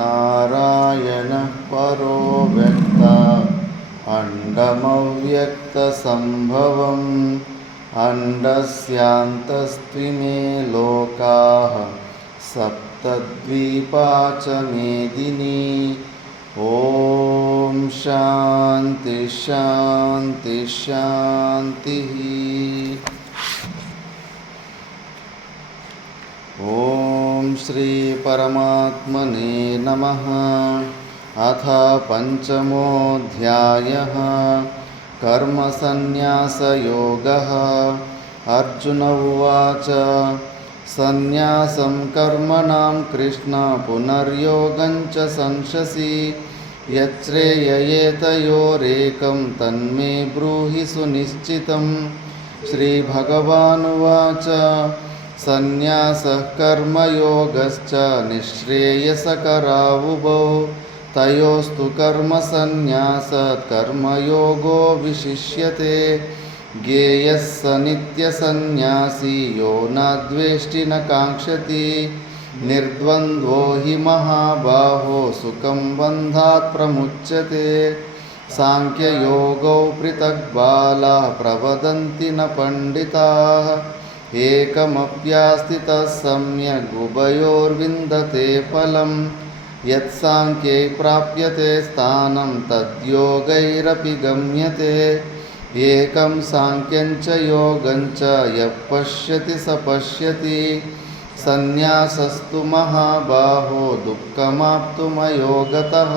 नारायणः परो व्यक्त अण्डमव्यक्तसम्भवम् अण्डस्यान्तस्त्विमे लोकाः सप्तद्वीपा च मेदिनी। ॐ शान्ति शान्ति शान्तिः। ॐ श्री परमात्मने नमः। अथ पंचमोऽध्यायः कर्मसन्न्यासयोगः। अर्जुन उवाच सन्न्यासं कर्मणां कृष्ण पुनर्योगं च संशसि यच्छ्रेययेतयोरेकं तन्मे ब्रूहि सुनिश्चितम्। श्रीभगवानुवाच सन्न्यासः कर्मयोगश्च निःश्रेयसकरावुभौ तयोस्तु कर्मसन्न्यासात् कर्मयोगो विशिष्यते। ज्ञेयः स नित्यसन्न्यासी यो न द्वेष्टि न काङ्क्षति निर्द्वन्द्वो हि महाबाहो सुखं बन्धात् प्रमुच्यते। सांख्ययोगौ पृथक् बालाः प्रवदन्ति न पण्डिताः एकमप्यास्थितः सम्यग् उभयोर्विन्दते फलम्। यत्साङ्ख्ये प्राप्यते स्थानं तद्योगैरपि गम्यते। एकं साङ्ख्यं च योगं च यः पश्यति स पश्यति। सन्न्यासस्तु महाबाहो दुःखमाप्तुमयो गतः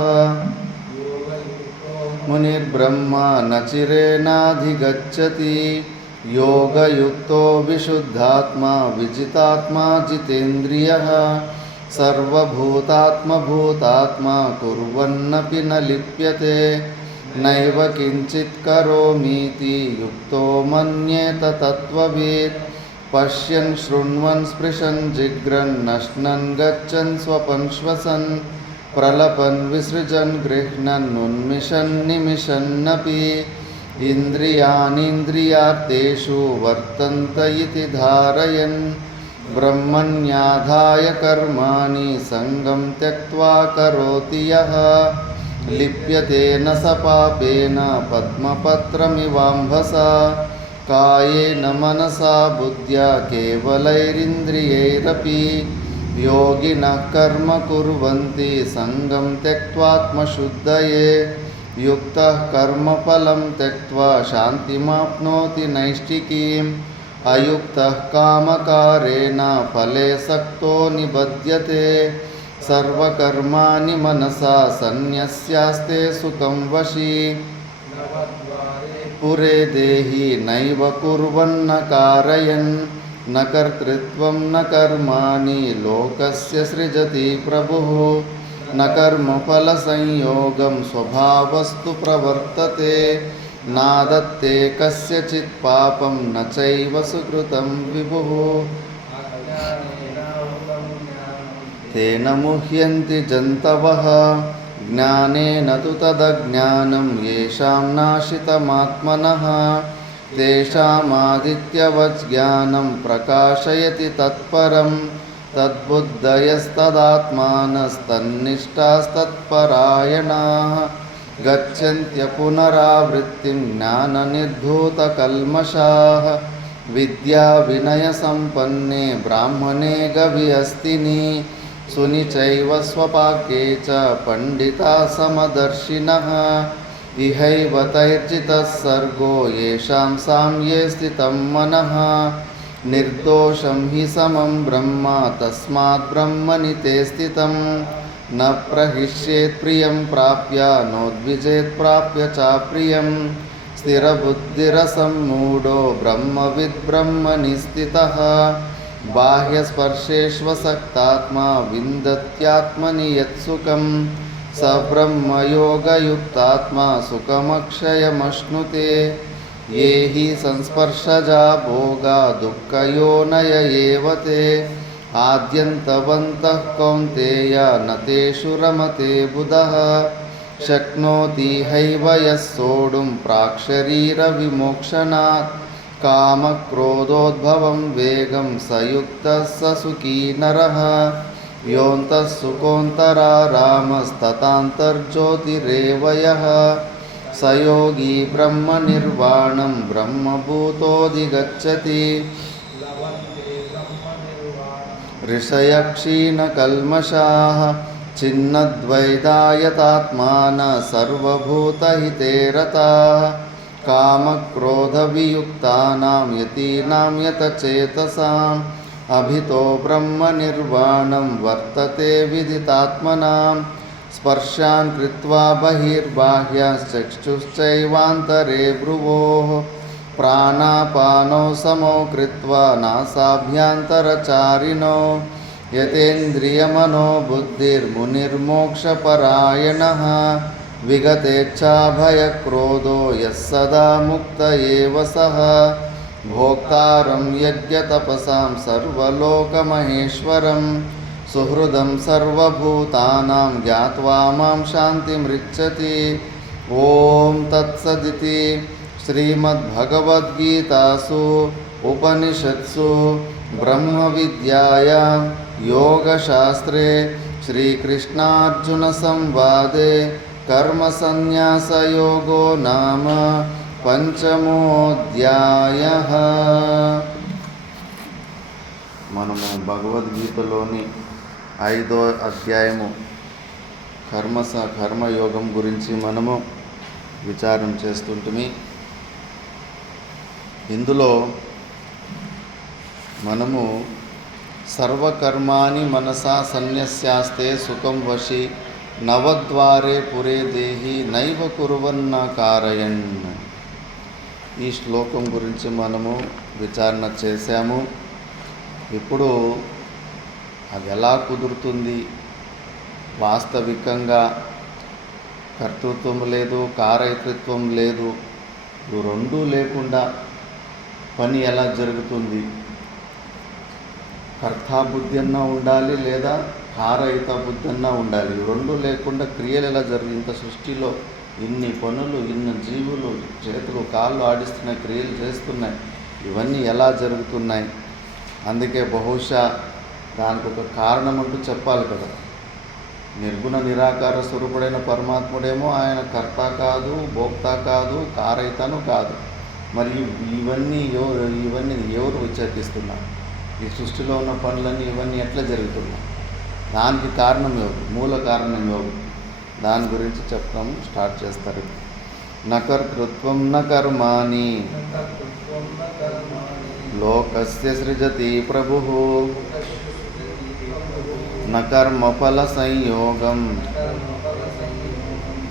मुनिर्ब्रह्मा न चिरेणाधिगच्छति। योगयुक्तो विशुद्धात्मा विजितात्मा जितेन्द्रियः सर्वभूतात्मभूतात्मा कुर्वन्नपि न लिप्यते। नैव किञ्चित् करोमीति युक्तो मन्येत तत्त्ववित्। पश्यन् शृण्वन् स्पृशन् जिघ्रन् नश्नन् गच्छन् स्वपन् श्वसन् प्रलपन् विसृजन् गृह्णन् उन्मिषन् निमिषन्नपि इन्द्रियाणीन्द्रियार्थेषु वर्तन्त इति धारयन् ब्रह्मण्याधाय कर्माणि सङ्गं त्यक्त्वा करोति यः लिप्यते न स पापेन पद्मपत्रमिवाम्भसा। कायेन मनसा बुद्ध्या केवलैरिन्द्रियैरपि योगिनः कर्म कुर्वन्ति सङ्गं त्यक्त्वात्मशुद्धये। युक्तः कर्मफलं त्यक्त्वा शान्तिमाप्नोति नैष्ठिकीम्। अयुक्तः कामकारेण फले सक्तो निबध्यते। सर्वकर्माणि मनसा सन्न्यस्यास्ते सुखं वशी। पुरे देहि नैव कुर्वन्न कारयन् न कर्तृत्वं न कर्माणि लोकस्य सृजति प्रभुः। न कर्मफलसंयोगं स्वभावस्तु प्रवर्तते। नादत्ते कस्यचित् पापं न चैव सुकृतं विभुः। तेन मुह्यन्ति जन्तवः ज्ञानेन तु तदज्ञानं येषां नाशितमात्मनः। तेषामादित्यवत् ज्ञानं प्रकाशयति तत्परं तद्बुद्धयस्तदात्मानस्तन्निष्ठास्तत्परायणाः गच्छन्त्य पुनरावृत्तिं ज्ञाननिर्धूतकल्मषाः। विद्याविनयसम्पन्ने ब्राह्मणे गविहस्तिनि सुनिचैव स्वपाके च पंडिता समदर्शिनः। इहैव तैर्जितः सर्गो येषां साम्ये स्थितं मनः। निर्दोषं हि समं ब्रह्म तस्मात् ब्रह्मणि ते स्थितं। न प्रहिष्येत् प्रियं प्राप्य नोद्विजेत् प्राप्य चाप्रियं। स्थिरबुद्धिरसम्मूढो ब्रह्मविद् ब्रह्मणि स्थितः। बाह्यस्पर्शेष्वसक्तात्मा विन्दत्यात्मनि यत्सुखं। स ब्रह्मयोगयुक्तात्मा सुखमक्षयमश्नुते। ये हि संस्पर्शजा भोगा दुःखयोनय एव ते। आद्यन्तवन्तः कौन्तेय न तेषु रमते बुधः। शक्नोति हैव यः सोढुं प्राक्शरीरविमोक्षणात्। कामक्रोधोद्भवं वेगं स युक्तः स सुखी नरः। योऽन्तः सुकोऽन्तरा रामस्ततान्तर्ज्योतिरेव यः स योगी ब्रह्मनिर्वाणं ब्रह्मभूतोऽधिगच्छति ऋषयक्षीणकल्मषाः छिन्नद्वैधायतात्मानः सर्वभूतहिते रताः कामक्रोधवियुक्तानां यतीनां यतचेतसाम् अभितो ब्रह्मनिर्वाणं वर्तते विदितात्मनां स्पर्शान् कृत्वा बहिर्बाह्याश्चक्षुश्चैवान्तरे भ्रुवोः प्राणापानौ समौ कृत्वा नासाभ्यन्तरचारिणौ यतेन्द्रियमनो बुद्धिर्मुनिर्मोक्षपरायणः विगतेच्छाभयक्रोधो यः सदा मुक्त एव सः भोक्तारं यज्ञतपसां सर्वलोकमहेश्वरं सुहृदं सर्वभूतानां ज्ञात्वा मां शान्तिमृच्छति। ॐ तत्सदिति श्रीमद्भगवद्गीतासु उपनिषत्सु ब्रह्मविद्यायां योगशास्त्रे श्रीकृष्णार्जुनसंवादे कर्मसन्न्यासयोगो नाम పంచమోధ్యాయః. మనము భగవద్గీతలోని 5వ అధ్యాయము కర్మయోగం గురించి మనము విచారం చేస్తుంటిమి. ఇందులో మనము సర్వకర్మాణి మనసా సన్యస్యాస్తే సుఖం వశి నవద్వారే పురే దేహి నైవ కుర్వన్న కారయన్. ఈ శ్లోకం గురించి మనము విచారణ చేశాము. ఇప్పుడు అది ఎలా కుదురుతుంది? వాస్తవికంగా కర్తృత్వం లేదు, కారయతృత్వం లేదు, ఇవి రెండూ లేకుండా పని ఎలా జరుగుతుంది? కర్తాబుద్ధి అన్నా ఉండాలి, లేదా కారయుత బుద్ధి అన్నా ఉండాలి. ఇవి రెండూ లేకుండా క్రియలు ఎలా జరుగుతుంది? ఇంత సృష్టిలో ఇన్ని పనులు, ఇన్ని జీవులు చేతులు కాళ్ళు ఆడిస్తున్నాయి, క్రియలు చేస్తున్నాయి, ఇవన్నీ ఎలా జరుగుతున్నాయి? అందుకే బహుశా దానికి ఒక కారణం అంటూ చెప్పాలి కదా. నిర్గుణ నిరాకార స్వరూపుడైన పరమాత్ముడేమో ఆయన కర్త కాదు, భోక్త కాదు, కారయితను కాదు. మరి ఇవన్నీ ఎవరు విచ్ఛేదిస్తున్నారు? ఈ సృష్టిలో ఉన్న పనులన్నీ ఇవన్నీ ఎట్లా జరుగుతున్నాయి? దానికి కారణం ఎవరు? మూల కారణం ఎవరు? దాని గురించి చెప్తాము. స్టార్ట్ చేస్తారు. నకర్తృత్వం న కర్మాణి లోకస్య సృజతి ప్రభుః న కర్మఫల సంయోగం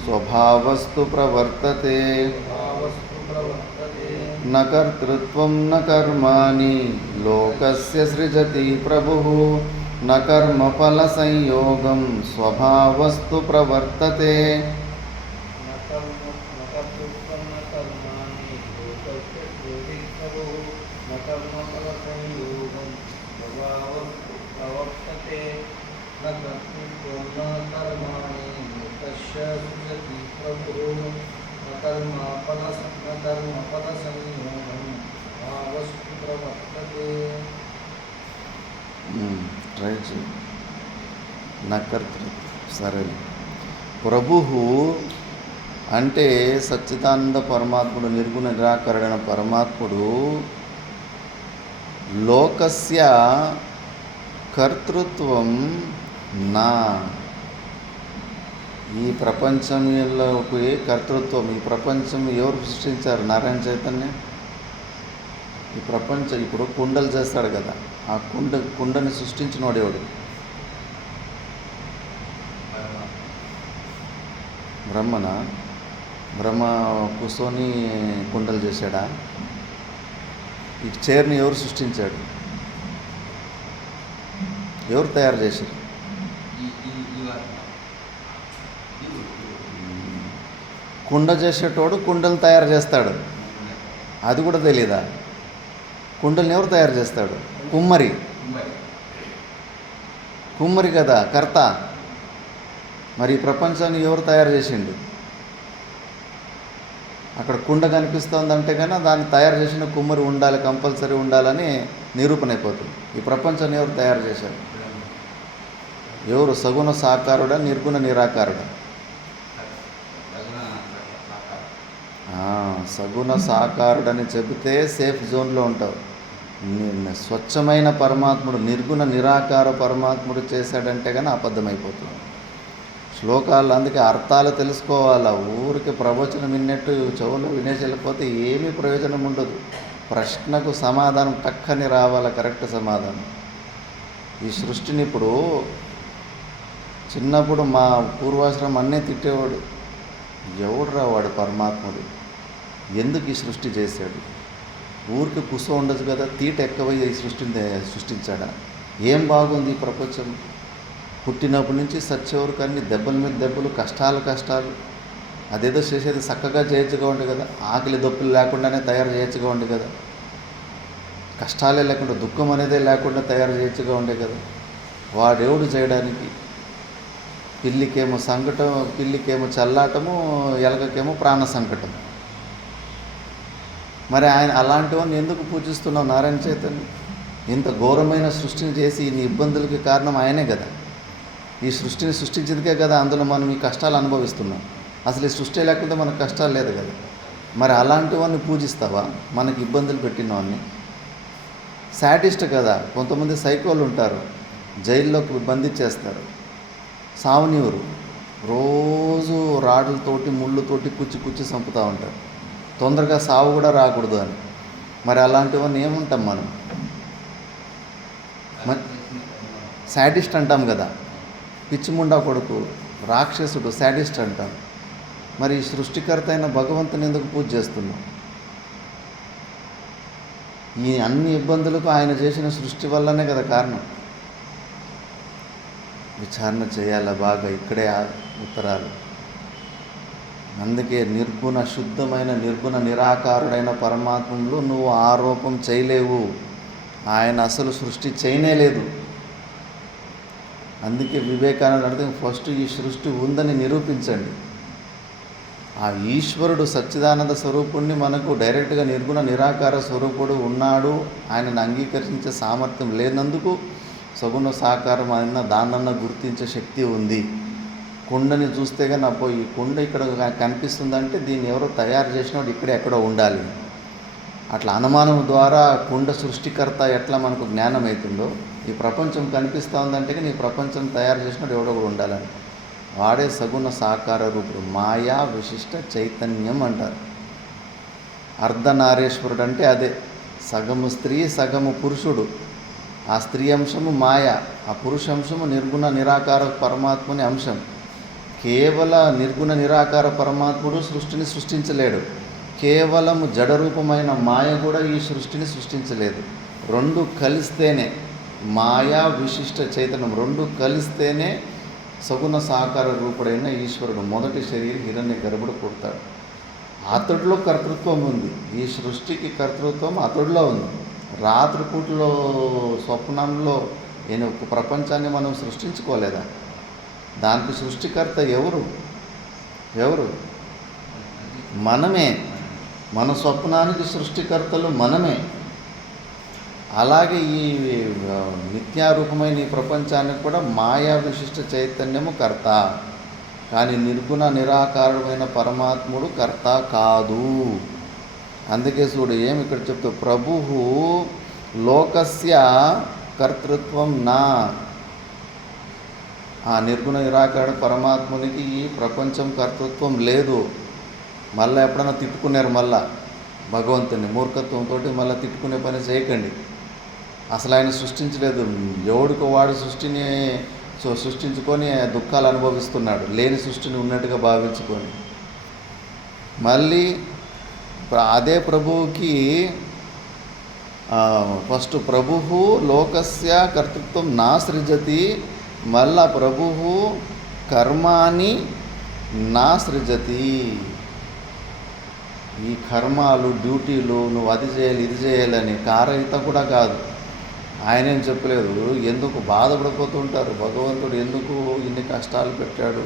స్వభావస్తు ప్రవర్తతే. న కర్తృత్వం న కర్మాణి లోకస్య సృజతి ప్రభుః న కర్మఫల సంయోగం స్వభావస్తు ప్రవర్తతే. సరే. ప్రభు అంటే సచ్చిదానంద పరమాత్ముడు, నిర్గుణ నిరాకరుడైన పరమాత్ముడు. లోకస్య కర్తృత్వం నా, ఈ ప్రపంచంలోకి కర్తృత్వం, ఈ ప్రపంచం ఎవరు సృష్టించారు? నారాయణ చైతన్యం. ఈ ప్రపంచం ఇప్పుడు కుండలు చేస్తాడు కదా, ఆ కుండని సృష్టించిన వాడు ఎవడు? బ్రహ్మ కూర్చొని కుండలు చేశాడా? ఈ చైర్ని ఎవరు సృష్టించాడు? ఎవరు తయారు చేశారు? కుండ చేసేటోడు కుండలు తయారు చేస్తాడు, అది కూడా తెలీదా? కుండల్ని ఎవరు తయారు చేస్తాడు? కుమ్మరి కదా కర్త. మరి ఈ ప్రపంచాన్ని ఎవరు తయారు చేసిండు? అక్కడ కుండ కనిపిస్తుందంటే కన్నా దాన్ని తయారు చేసిన కుమ్మరి ఉండాలి, కంపల్సరీ ఉండాలని నిరూపణ అయిపోతుంది. ఈ ప్రపంచాన్ని ఎవరు తయారు చేశారు? ఎవరు? సగుణ సాకారుడా, నిర్గుణ నిరాకారుడా? సగుణ సాకారుడని చెబితే సేఫ్ జోన్లో ఉంటావు. స్వచ్ఛమైన పరమాత్ముడు, నిర్గుణ నిరాకార పరమాత్ముడు చేశాడంటే కానీ అబద్ధమైపోతుంది. శ్లోకాలు అందుకే అర్థాలు తెలుసుకోవాలా. ఊరికి ప్రవచనం విన్నట్టు చెవులు వినేసి వెళ్ళిపోతే ఏమీ ప్రయోజనం ఉండదు. ప్రశ్నకు సమాధానం టక్కని రావాలా, కరెక్ట్ సమాధానం. ఈ సృష్టిని ఇప్పుడు చిన్నప్పుడు మా పూర్వాశ్రమం అన్నీ తిట్టేవాడు. ఎవడురా వాడు పరమాత్ముడు, ఎందుకు ఈ సృష్టి చేశాడు? ఊరికి కుస ఉండదు కదా, తీట ఎక్కువై ఈ సృష్టిని సృష్టించాడా? ఏం బాగుంది ఈ ప్రపంచం? పుట్టినప్పటి నుంచి సచ్చేవరకు అన్ని దెబ్బల మీద దెబ్బలు, కష్టాలు. అదేదో చేసేది చక్కగా చేయొచ్చుగా ఉండే కదా, ఆకలి దొప్పులు లేకుండానే తయారు చేయొచ్చుగా ఉండే కదా, కష్టాలే లేకుండా దుఃఖం అనేదే లేకుండా తయారు చేయొచ్చుగా ఉండే కదా. వాడెవడు చేయడానికి? పిల్లికేమో సంకటం, పిల్లికేమో చల్లాటము, ఎలకకేమో ప్రాణ సంకటం. మరి ఆయన అలాంటివన్నీ ఎందుకు పూజిస్తున్నావు? నారాయణ చైతన్య ఇంత ఘోరమైన సృష్టిని చేసి ఇన్ని ఇబ్బందులకి కారణం ఆయనే కదా. ఈ సృష్టిని సృష్టించేందుకే కదా అందులో మనం ఈ కష్టాలు అనుభవిస్తున్నాం. అసలు ఈ సృష్టి లేకుండా మనకు కష్టాలు లేదు కదా. మరి అలాంటివన్నీ పూజిస్తావా? మనకి ఇబ్బందులు పెట్టినవన్నీ. శాడిస్ట్ కదా, కొంతమంది సైకోలు ఉంటారు, జైల్లోకి బంధించేస్తారు, సావునీవురు, రోజు రాడ్లతోటి ముళ్ళుతోటి కుచ్చి చంపుతూ ఉంటారు, తొందరగా సావు కూడా రాకూడదు అని. మరి అలాంటివన్నీ ఏముంటాం మనం? శాడిస్ట్ అంటాం కదా, పిచ్చిముండా కొడుకు, రాక్షసుడు, శాడిస్ట్ అంటాం. మరి ఈ సృష్టికర్త అయిన భగవంతుని ఎందుకు పూజ చేస్తున్నాం? ఈ అన్ని ఇబ్బందులకు ఆయన చేసిన సృష్టి వల్లనే కదా కారణం. విచారణ చేయాలా బాగా, ఇక్కడే ఉత్తరాలు. అందుకే నిర్గుణ శుద్ధమైన నిర్గుణ నిరాకారుడైన పరమాత్మలో నువ్వు ఆరోపం చేయలేవు. ఆయన అసలు సృష్టి చేయనేలేదు. అందుకే వివేకానంద అంటే ఫస్ట్ ఈ సృష్టి ఉందని నిరూపించండి. ఆ ఈశ్వరుడు సచ్చిదానంద స్వరూపుణ్ణి మనకు డైరెక్ట్గా నిర్గుణ నిరాకార స్వరూపుడు ఉన్నాడు, ఆయనను అంగీకరించే సామర్థ్యం లేనందుకు సగుణ సాకారం అయిన దాన్నన్నా గుర్తించే శక్తి ఉంది. కుండని చూస్తే కానీ అబ్బో ఈ కుండ ఇక్కడ కనిపిస్తుందంటే దీన్ని ఎవరో తయారు చేసినప్పుడు ఇక్కడే ఎక్కడో ఉండాలి. అట్లా అనుమానం ద్వారా కుండ సృష్టికర్త ఎట్లా మనకు జ్ఞానం అవుతుందో ఈ ప్రపంచం కనిపిస్తూ ఉందంటే నీ ప్రపంచం తయారు చేసినప్పుడు ఎవడో కూడా ఉండాలని. వాడే సగుణ సాకార రూపుడు, మాయా విశిష్ట చైతన్యం అంటారు. అర్ధనారీశ్వరుడు అంటే అదే, సగము స్త్రీ సగము పురుషుడు. ఆ స్త్రీ అంశము మాయ, ఆ పురుష అంశము నిర్గుణ నిరాకార పరమాత్ముని అంశం. కేవల నిర్గుణ నిరాకార పరమాత్ముడు సృష్టిని సృష్టించలేడు. కేవలం జడరూపమైన మాయ కూడా ఈ సృష్టిని సృష్టించలేదు. రెండు కలిస్తేనే మాయా విశిష్ట చైతన్యం, రెండు కలిస్తేనే సగుణ సాకార రూపుడైన ఈశ్వరుడు మొదటి శరీరం హిరణ్య గర్భుడు పుడతాడు. అతడిలో కర్తృత్వం ఉంది. ఈ సృష్టికి కర్తృత్వం అతడిలో ఉంది. రాత్రిపూటలో స్వప్నంలో నేను ఒక ప్రపంచాన్ని మనం సృష్టించుకోలేదా? దానికి సృష్టికర్త ఎవరు? మనమే. మన స్వప్నానికి సృష్టికర్తలు మనమే. అలాగే ఈ నిత్యారూపమైన ఈ ప్రపంచానికి కూడా మాయా విశిష్ట చైతన్యము కర్త. కానీ నిర్గుణ నిరాకారుడమైన పరమాత్ముడు కర్త కాదు. అందుకే చూడు ఏమి ఇక్కడ చెప్తూ, ప్రభువు లోకస్య కర్తృత్వం నా. ఆ నిర్గుణ నిరాకార పరమాత్మునికి ఈ ప్రపంచం కర్తృత్వం లేదు. మళ్ళీ ఎప్పుడైనా తిట్టుకున్నారు మళ్ళా భగవంతుని మూర్ఖత్వంతో, మళ్ళీ తిట్టుకునే పని చేయకండి. అసలు ఆయన సృష్టించలేదు. ఎవడికి వాడు సృష్టిని సృష్టించుకొని దుఃఖాలు అనుభవిస్తున్నాడు, లేని సృష్టిని ఉన్నట్టుగా భావించుకొని. మళ్ళీ అదే ప్రభువుకి ఫస్ట్ ప్రభువు లోకస్య కర్తృత్వం నా సృజతి, మళ్ళా ప్రభువు కర్మాని నా సృజతి. ఈ కర్మాలు డ్యూటీలు నువ్వు అది చేయాలి ఇది చేయాలని కారహిత కూడా కాదు. ఆయనేం చెప్పలేదు. ఎందుకు బాధపడిపోతుంటారు, భగవంతుడు ఎందుకు ఇన్ని కష్టాలు పెట్టాడు,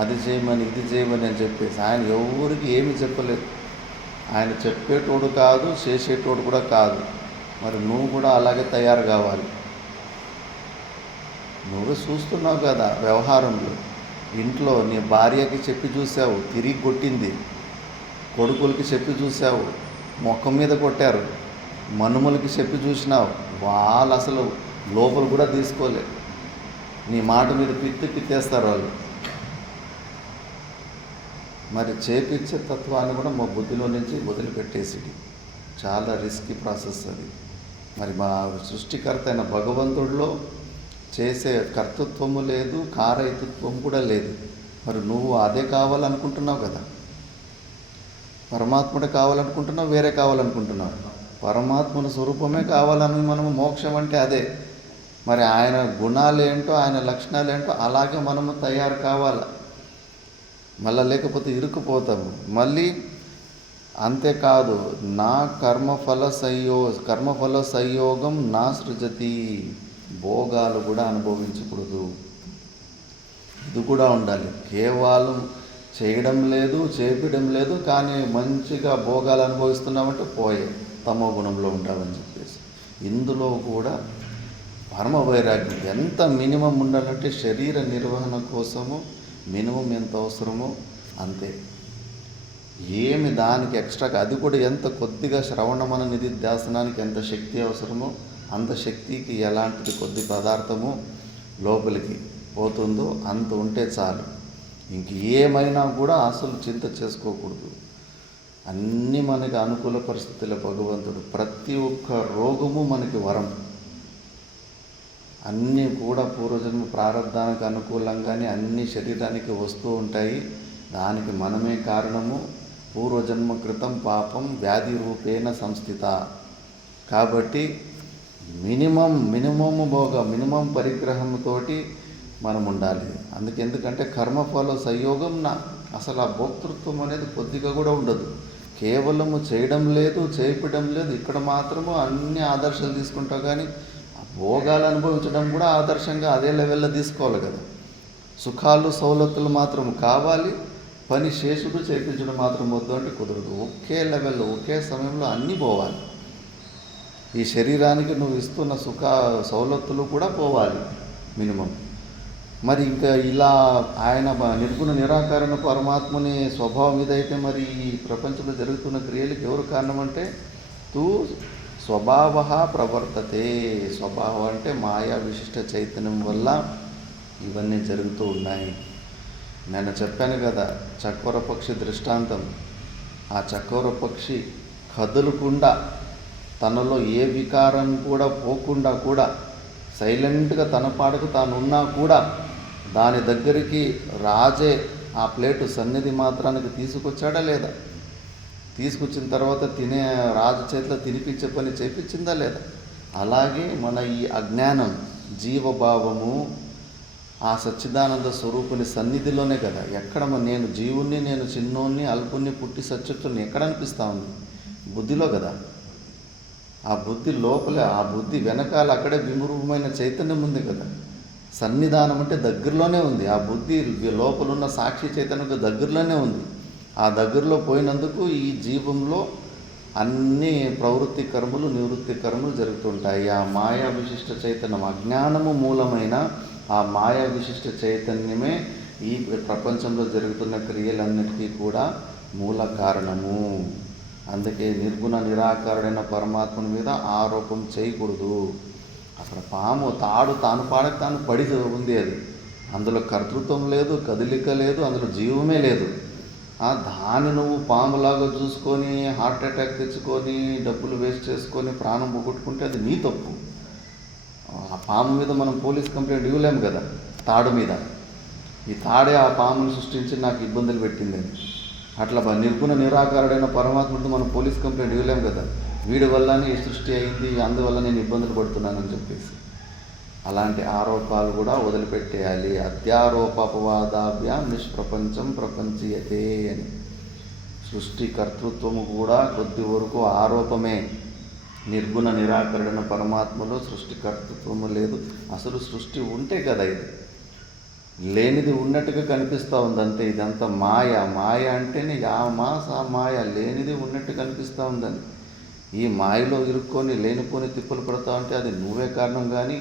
అది చేయమని ఇది చేయమని అని చెప్పేసి. ఆయన ఎవరికి ఏమి చెప్పలేదు. ఆయన చెప్పేటోడు కాదు, చేసేటోడు కూడా కాదు. మరి నువ్వు కూడా అలాగే తయారు కావాలి. నువ్వు చూస్తున్నావు కదా వ్యవహారంలో. ఇంట్లో నీ భార్యకి చెప్పి చూసావు, తిరిగి కొట్టింది. కొడుకులకి చెప్పి చూసావు, మొఖం మీద కొట్టారు. మనుమలకి చెప్పి చూసినావు, వాళ్ళు అసలు లోపల కూడా తీసుకోలే. నీ మాట మీద పిత్తేస్తారు వాళ్ళు. మరి చేపించే తత్వాన్ని కూడా మా బుద్ధిలో నుంచి వదిలిపెట్టేసి, చాలా రిస్కీ ప్రాసెస్ అది. మరి మా సృష్టికర్త అయిన భగవంతుడిలో చేసే కర్తృత్వము లేదు, కారయితత్వం కూడా లేదు. మరి నువ్వు అదే కావాలనుకుంటున్నావు కదా. పరమాత్ముడే కావాలనుకుంటున్నావు, వేరే కావాలనుకుంటున్నావు. పరమాత్మను స్వరూపమే కావాలని మనము, మోక్షం అంటే అదే. మరి ఆయన గుణాలు ఏంటో, ఆయన లక్షణాలు ఏంటో అలాగే మనము తయారు కావాలి. మళ్ళీ లేకపోతే ఇరుక్కుపోతాము. మళ్ళీ అంతేకాదు, నా కర్మఫల సంయోగం నా సృజతి, భోగాలు కూడా అనుభవించకూడదు. ఇది కూడా ఉండాలి. కేవలం చేయడం లేదు, చేపడం లేదు, కానీ మంచిగా భోగాలు అనుభవిస్తున్నామంటే పోయే తమో గుణంలో ఉంటామని చెప్పేసి. ఇందులో కూడా పరమ వైరాగ్యం ఎంత మినిమం ఉండాలంటే, శరీర నిర్వహణ కోసము మినిమం ఎంత అవసరమో అంతే. ఏమి దానికి ఎక్స్ట్రాగా, అది కూడా ఎంత కొద్దిగా శ్రవణమన నిధిధ్యాసనానికి ఎంత శక్తి అవసరమో అంత శక్తికి ఎలాంటిది కొద్ది పదార్థము లోపలికి పోతుందో అంత ఉంటే చాలు. ఇంక ఏమైనా కూడా అసలు చింత చేసుకోకూడదు. అన్నీ మనకి అనుకూల పరిస్థితుల భగవంతుడు. ప్రతి ఒక్క రోగము మనకి వరం. అన్నీ కూడా పూర్వజన్మ ప్రారంధానికి అనుకూలంగానే అన్ని శరీరానికి వస్తూ ఉంటాయి. దానికి మనమే కారణము. పూర్వజన్మ కృతం పాపం వ్యాధి రూపేణ సంస్థిత. కాబట్టి మినిమం పరిగ్రహంతో మనం ఉండాలి. ఎందుకంటే కర్మఫల సంయోగం అసలు ఆ భోక్తృత్వం అనేది కొద్దిగా కూడా ఉండదు. కేవలము చేయడం లేదు, చేపడం లేదు. ఇక్కడ మాత్రము అన్ని ఆదర్శాలు తీసుకుంటావు, కానీ ఆ భోగాలు అనుభవించడం కూడా ఆదర్శంగా అదే లెవెల్లో తీసుకోవాలి కదా. సుఖాలు సౌలతులు మాత్రం కావాలి, పని శేషుడు చేయించడం మాత్రం వద్దు అంటే కుదరదు. ఒకే లెవెల్లో ఒకే సమయంలో అన్నీ పోవాలి. ఈ శరీరానికి నువ్వు ఇస్తున్న సుఖ సౌలతులు కూడా పోవాలి మినిమం. మరి ఇంకా ఇలా ఆయన నిర్గుణ నిరాకరణ పరమాత్మని స్వభావం ఇదైతే మరి ఈ ప్రపంచంలో జరుగుతున్న క్రియలకు ఎవరు కారణం అంటే, తూ స్వభావ ప్రవర్తతే. స్వభావం అంటే మాయా విశిష్ట చైతన్యం వల్ల ఇవన్నీ జరుగుతూ ఉన్నాయి. నేను చెప్పాను కదా చకోర పక్షి దృష్టాంతం. ఆ చకోర పక్షి కదలకుండా, తనలో ఏ వికారం కూడా పోకుండా కూడా సైలెంట్గా తన పాటకు తాను ఉన్నా కూడా దాని దగ్గరికి రాజే ఆ ప్లేటు సన్నిధి మాత్రానికి తీసుకొచ్చాడా లేదా? తీసుకొచ్చిన తర్వాత తినే రాజు చేతిలో తినిపించే పని చేపించిందా లేదా? అలాగే మన ఈ అజ్ఞానం, జీవభావము ఆ సచ్చిదానంద స్వరూపుని సన్నిధిలోనే కదా. ఎక్కడ నేను జీవుణ్ణి, నేను చిన్నోణ్ణి, అల్పుణ్ణి, పుట్టి సచ్చుని ఎక్కడ అనిపిస్తూ ఉంది? బుద్ధిలో కదా. ఆ బుద్ధి లోపలే, ఆ బుద్ధి వెనకాల అక్కడే విమరూపమైన చైతన్యం ఉంది కదా. సన్నిధానం అంటే దగ్గరలోనే ఉంది. ఆ బుద్ధి లోపలున్న సాక్షి చైతన్యం దగ్గరలోనే ఉంది. ఆ దగ్గరలో పోయినందుకు ఈ జీవంలో అన్ని ప్రవృత్తి కర్మలు, నివృత్తి కర్మలు జరుగుతుంటాయి. ఆ మాయా విశిష్ట చైతన్యం, అజ్ఞానము మూలమైన ఆ మాయా విశిష్ట చైతన్యమే ఈ ప్రపంచంలో జరుగుతున్న క్రియలన్నిటికీ కూడా మూల కారణము. అందుకే నిర్గుణ నిరాకారుడైన పరమాత్మని మీద ఆరోపణ చేయకూడదు. అక్కడ పాము తాడు తాను పాడక తాను పడి ఉంది. అది అందులో కర్తృత్వం లేదు, కదలిక లేదు, అందులో జీవమే లేదు. దాన్ని నువ్వు పాములాగా చూసుకొని హార్ట్ అటాక్ తెచ్చుకొని డబ్బులు వేస్ట్ చేసుకొని ప్రాణం పోగొట్టుకుంటే అది నీ తప్పు. ఆ పాము మీద మనం పోలీస్ కంప్లైంట్ ఇవ్వలేము కదా. తాడు మీద ఈ తాడే ఆ పామును సృష్టించి నాకు ఇబ్బందులు పెట్టిందని. అట్లా నిర్గుణ నిరాకారుడైన పరమాత్ముడితో మనం పోలీస్ కంప్లైంట్ ఇవ్వలేము కదా. వీడి వల్లనే ఈ సృష్టి అయింది, అందువల్ల నేను ఇబ్బందులు పడుతున్నానని చెప్పేసి. అలాంటి ఆరోపాలు కూడా వదిలిపెట్టేయాలి. అధ్యారోపవాదాభ్యాం నిష్ప్రపంచం ప్రపంచీయతే అని. సృష్టి కర్తృత్వము కూడా కొద్ది వరకు ఆరోపమే. నిర్గుణ నిరాకరణ పరమాత్మలో సృష్టి కర్తృత్వము లేదు. అసలు సృష్టి ఉంటే కదా ఇది. లేనిది ఉన్నట్టుగా కనిపిస్తూ ఉందంతే. ఇదంతా మాయ. మాయ అంటేనే ఆ మాయ లేనిది ఉన్నట్టు కనిపిస్తూ ఉందని. ఈ మాయలో ఇరుక్కొని లేనిపోని తిప్పలు పడతా ఉంటే అది నువ్వే కారణం. కానీ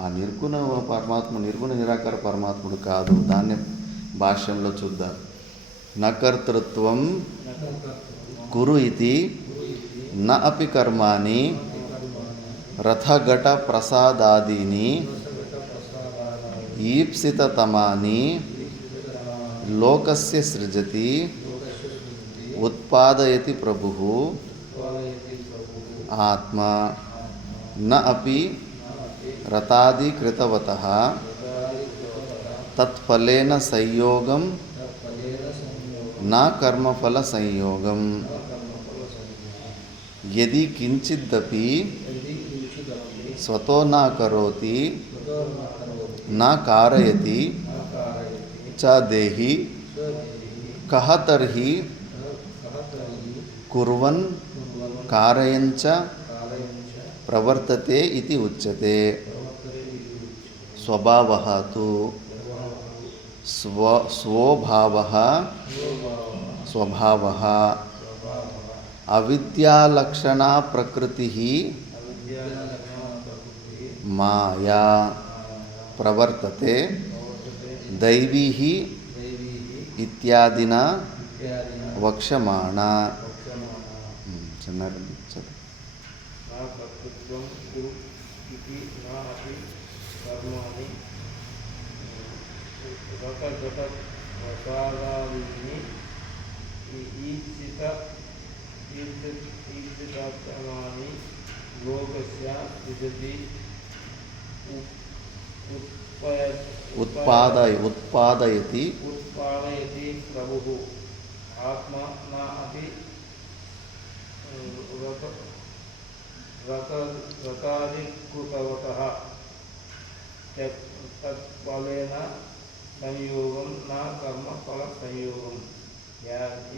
ఆ నిర్గుణ పరమాత్మ నిర్గుణ నిరాకార పరమాత్ముడు కాదు. దాన్ని భాష్యంలో చూద్దాం. నకర్తృత్వం కురు ఇతి న అపి కర్మాణి రథఘట ప్రసాదాదీని ఈప్సితతమాని లోకస్య సృజతి ఉత్పాదయతి ప్రభుః ఆత్మ న అపి రథాదికృతవతః తత్ఫలేన సంయోగం నా కర్మఫల సంయోగం. యది కించిదపి స్వతో నా కరోతి నా కారయతి చ దేహి కహ తర్హి కుర్వన్ కారయన్ చ ప్రవర్తతే ఇతి ఉచ్యతే. స్వభావః తు స్వభావః స్వభావః అవిద్యాలక్షణా ప్రకృతిః మాయా ప్రవర్తతే దైవీః ఇత్యాదినా వక్ష్యమాణా. ఉత్పాదయతి ప్రభుః ఆత్మ నా అపి రథాదికృతవతః తత్ఫలేన సంయోగం నా కర్మఫల సంయోగం.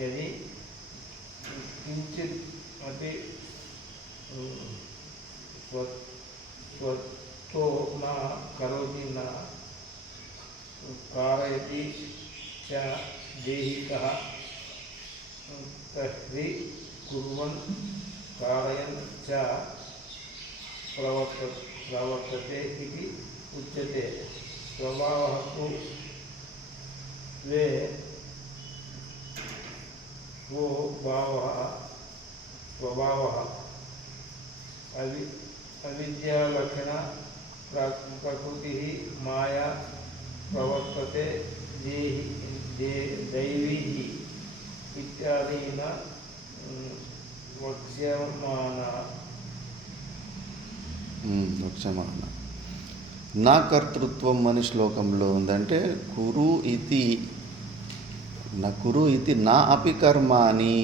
యది కించిత్ అపి స్వతో నా కరోతి నా కారయతి చ దేహి కః తర్హి కుర్వన్ కారయన్ చ ప్రవర్తతే ఇతి ఉచ్యతే. స్వభావః తు స్వభావః అవిద్యాలక్షణ ప్రకృతిః మాయా ప్రవర్తతే దైవీః ఇత్యాదినా వక్ష్యమాణా. నా కర్తృత్వం అని శ్లోకంలో ఉందంటే కురు ఇతి నా అపి కర్మాణి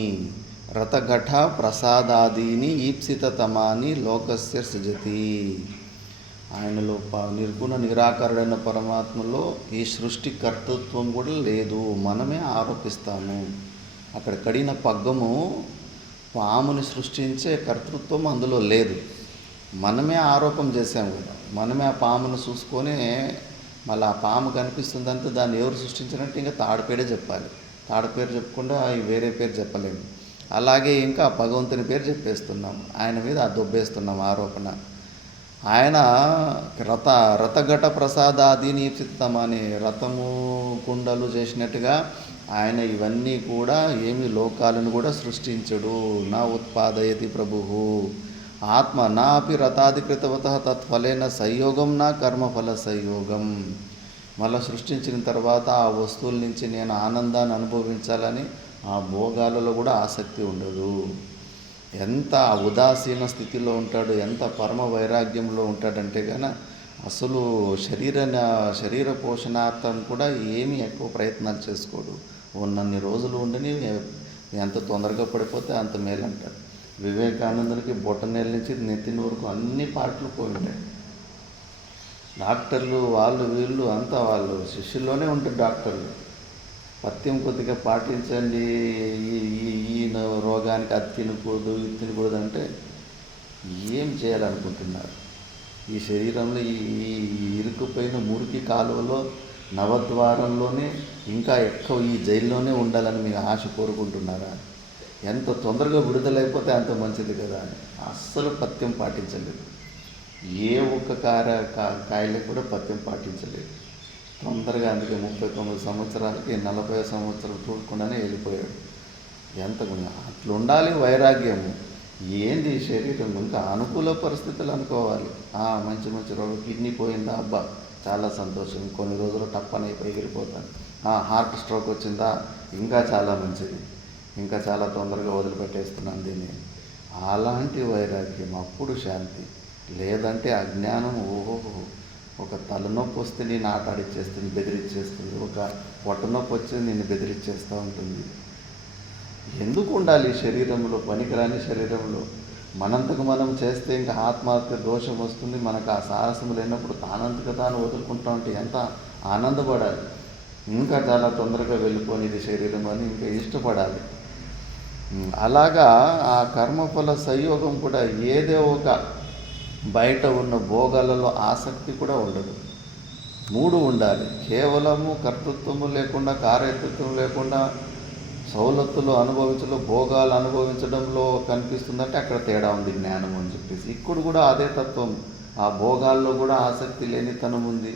రథఘట ప్రసాదాదీని ఈప్సితతమాని లోకస్య సృజతి. ఆయనలో నిర్గుణ నిరాకారుడైన పరమాత్మలో ఈ సృష్టి కర్తృత్వం కూడా లేదు, మనమే ఆరోపిస్తాము. అక్కడ కడిన పగ్గము పాముని సృష్టించే కర్తృత్వం అందులో లేదు, మనమే ఆరోపణ చేసాము కదా. మనమే ఆ పామును చూసుకొని మళ్ళీ ఆ పాము కనిపిస్తుందంటే దాన్ని ఎవరు సృష్టించారంటే ఇంకా తాడుపేడే చెప్పాలి. తాడుపేరు చెప్పకుండా వేరే పేరు చెప్పలేము. అలాగే ఇంకా భగవంతుని పేరు చెప్పేస్తున్నాం, ఆయన మీద దొబ్బేస్తున్నాం ఆరోపణ. ఆయన రథఘట ప్రసాదాదీని ఈప్సితమని రథము కుండలు చేసినట్టుగా ఆయన ఇవన్నీ కూడా ఏమి లోకాలను కూడా సృష్టించడు. నా ఉత్పాదయతి ప్రభుః ఆత్మ నా అపి రథాదికృతవతః తత్ఫలేన సంయోగం నా కర్మఫల సంయోగం. మళ్ళీ సృష్టించిన తర్వాత ఆ వస్తువుల నుంచి నేను ఆనందాన్ని అనుభవించాలని ఆ భోగాలలో కూడా ఆసక్తి ఉండదు. ఎంత ఉదాసీన స్థితిలో ఉంటాడు, ఎంత పరమ వైరాగ్యంలో ఉంటాడంటే కానీ అసలు శరీర పోషణార్థం కూడా ఏమీ ఎక్కువ ప్రయత్నాలు చేసుకోడు. ఉన్నన్ని రోజులు ఉండని ఎంత తొందరగా పడిపోతే అంత మేలు అంటాడు. వివేకానందునికి బొట్టనేల నుంచి నెత్తిన వరకు అన్ని పాటలు పోయి ఉంటాయి. డాక్టర్లు వాళ్ళు వీళ్ళు అంతా వాళ్ళు శిష్యుల్లోనే ఉంటారు డాక్టర్లు. పథ్యం కొద్దిగా పాటించండి, ఈ రోగానికి అది తినకూడదు ఇది తినకూడదు అంటే ఏం చేయాలనుకుంటున్నారు? ఈ శరీరంలో ఈ ఇరుకుపోయిన మురికి కాలువలో నవద్వారంలోనే ఇంకా ఎక్కువ ఈ జైల్లోనే ఉండాలని మీరు ఆశ కోరుకుంటున్నారా? ఎంత తొందరగా విడుదలైపోతే అంత మంచిది కదా అని అస్సలు పథ్యం పాటించలేదు. ఏ ఒక్క కాయలకు కూడా పథ్యం పాటించలేదు. తొందరగా అందుకే 39 సంవత్సరాలకి 40 సంవత్సరం చూడకుండానే వెళ్ళిపోయాడు. ఎంత అట్లుండాలి వైరాగ్యము. ఏంది ఈ శరీరం, ఇంకా అనుకూల పరిస్థితులు అనుకోవాలి. మంచి మంచి రోగం, కిడ్నీ పోయిందా, అబ్బా చాలా సంతోషం, కొన్ని రోజులు టప్పనైపోయి ఎగిరిపోతాను. హార్ట్ స్ట్రోక్ వచ్చిందా, ఇంకా చాలా మంచిది, ఇంకా చాలా తొందరగా వదిలిపెట్టేస్తున్నాను దీన్ని. అలాంటి వైరాగ్యం, అప్పుడు శాంతి. లేదంటే అజ్ఞానం. ఒక తలనొప్పి వస్తే నేను ఆటాడిచ్చేస్తుంది, బెదిరించేస్తుంది. ఒక పొట్టనొప్పి వచ్చి నిన్ను బెదిరించేస్తూ ఉంటుంది. ఎందుకు ఉండాలి ఈ శరీరంలో, పనికిరాని శరీరంలో? మనంతకు మనం చేస్తే ఇంకా ఆత్మహత్య దోషం వస్తుంది. మనకు ఆ సాహసం లేనప్పుడు తానంతకు తాను వదులుకుంటా ఉంటే ఎంత ఆనందపడాలి. ఇంకా చాలా తొందరగా వెళ్ళిపోని ఇది శరీరం అని ఇంకా ఇష్టపడాలి. అలాగా ఆ కర్మఫల సంయోగం కూడా ఏదో ఒక బయట ఉన్న భోగాలలో ఆసక్తి కూడా ఉండదు. 3 ఉండాలి. కేవలము కర్తృత్వము లేకుండా, కార్యతత్వం లేకుండా సౌలతులు అనుభవించడం, భోగాలు అనుభవించడంలో కనిపిస్తుందంటే అక్కడ తేడా ఉంది జ్ఞానం అని చెప్పేసి. ఇక్కడ కూడా అదే తత్వం. ఆ భోగాల్లో కూడా ఆసక్తి లేనితనం ఉంది.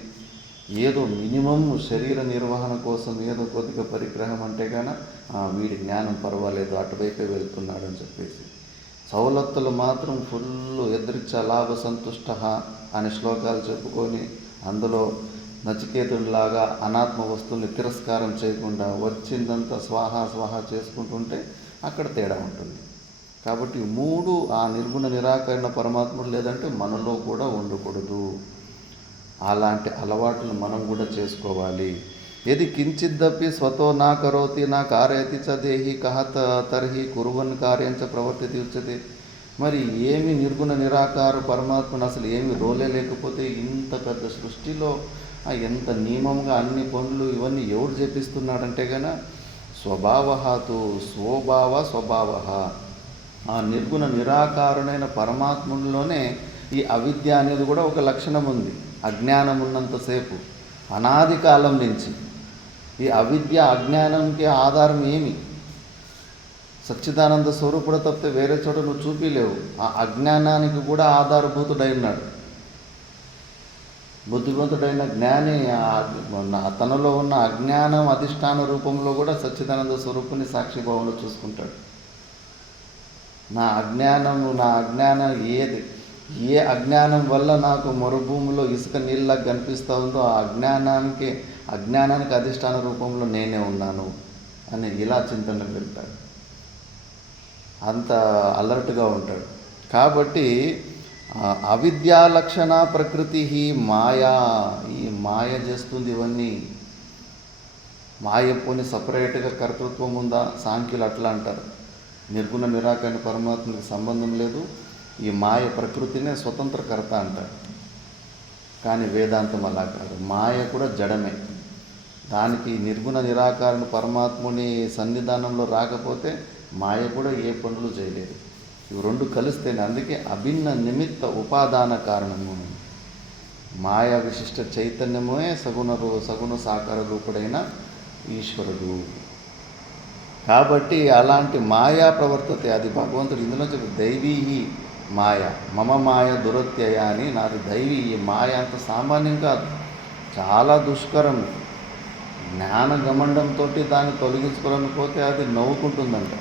ఏదో మినిమం శరీర నిర్వహణ కోసం ఏదో కొద్దిగా పరిగ్రహం అంటే కానీ వీడి జ్ఞానం పర్వాలేదు, అటువైపే వెళ్తున్నాడు అని చెప్పేసి. సౌలత్తులు మాత్రం ఫుల్ ఎదురిచ్చ లాభ సంతుష్ట అనే శ్లోకాలు చెప్పుకొని అందులో నచికేతుడిలాగా అనాత్మ వస్తువుల్ని తిరస్కారం చేయకుండా వచ్చిందంతా స్వాహా చేసుకుంటుంటే అక్కడ తేడా ఉంటుంది. కాబట్టి 3 ఆ నిర్గుణ నిరాకరణ పరమాత్ముడు లేదంటే మనలో కూడా ఉండకూడదు. అలాంటి అలవాట్లు మనం కూడా చేసుకోవాలి. యది కించిద్దపి స్వతో నా కరోతి నా కార్యతి చ దేహి కహత తర్హి కురువన్ కార్యం చ ప్రవర్తితి ఉచ్యతే. మరి ఏమి నిర్గుణ నిరాకార పరమాత్మను అసలు ఏమి రోలే లేకపోతే ఇంత పెద్ద సృష్టిలో ఎంత నియమంగా అన్ని పనులు ఇవన్నీ ఎవడు చేపిస్తున్నాడంటే గన స్వభావహాతు స్వభావ. ఆ నిర్గుణ నిరాకారుడైన పరమాత్ముడిలోనే ఈ అవిద్య అనేది కూడా ఒక లక్షణం ఉంది. అజ్ఞానం ఉన్నంతసేపు అనాది కాలం నుంచి ఈ అవిద్య అజ్ఞానంకి ఆధారం ఏమి? సచ్చిదానంద స్వరూపుడు తప్పితే వేరే చోట నువ్వు చూపిలేవు. ఆ అజ్ఞానానికి కూడా ఆధారభూతుడై ఉన్నాడు. బుద్ధిమంతుడైన జ్ఞాని తనలో ఉన్న అజ్ఞానం అధిష్టాన రూపంలో కూడా సచ్చిదానంద స్వరూపుని సాక్షిభావంలో చూసుకుంటాడు. నా అజ్ఞానం ఏ అజ్ఞానం వల్ల నాకు మరుభూమిలో ఇసుక నీళ్ళకి కనిపిస్తూ ఉందో ఆ అజ్ఞానానికి అధిష్టాన రూపంలో నేనే ఉన్నాను అని ఇలా చింతనకు వెళ్తాడు. అంత అలర్ట్గా ఉంటాడు. కాబట్టి అవిద్యా లక్షణ ప్రకృతి మాయా. ఈ మాయ చేస్తుంది ఇవన్నీ. మాయ పోని సపరేట్గా కర్తృత్వం ఉందా? సాంఖ్యులు అట్లా అంటారు. నిర్గుణ నిరాకరణ పరమాత్మకి సంబంధం లేదు, ఈ మాయ ప్రకృతినే స్వతంత్రకర్త అంటారు. కానీ వేదాంతం అలా కాదు. మాయ కూడా జడమే. దానికి నిర్గుణ నిరాకరణ పరమాత్ముని సన్నిధానంలో రాకపోతే మాయ కూడా ఏ పనులు చేయలేదు. ఇవి 2 కలిస్తేనే. అందుకే అభిన్న నిమిత్త ఉపాదాన కారణము. మాయా విశిష్ట చైతన్యమే సగుణ సాకార రూపుడైన ఈశ్వరుడు. కాబట్టి అలాంటి మాయా ప్రవర్తతే. అది భగవంతుడు ఇందులో చెప్పి దైవీ మాయ మమ మాయ దురత్యయ అని. నాది దైవీ. ఈ మాయ అంత సామాన్యం కాదు, చాలా దుష్కరం. జ్ఞానగమండంతో దాన్ని తొలగించుకోవాలనిపోతే అది నవ్వుకుంటుందంట.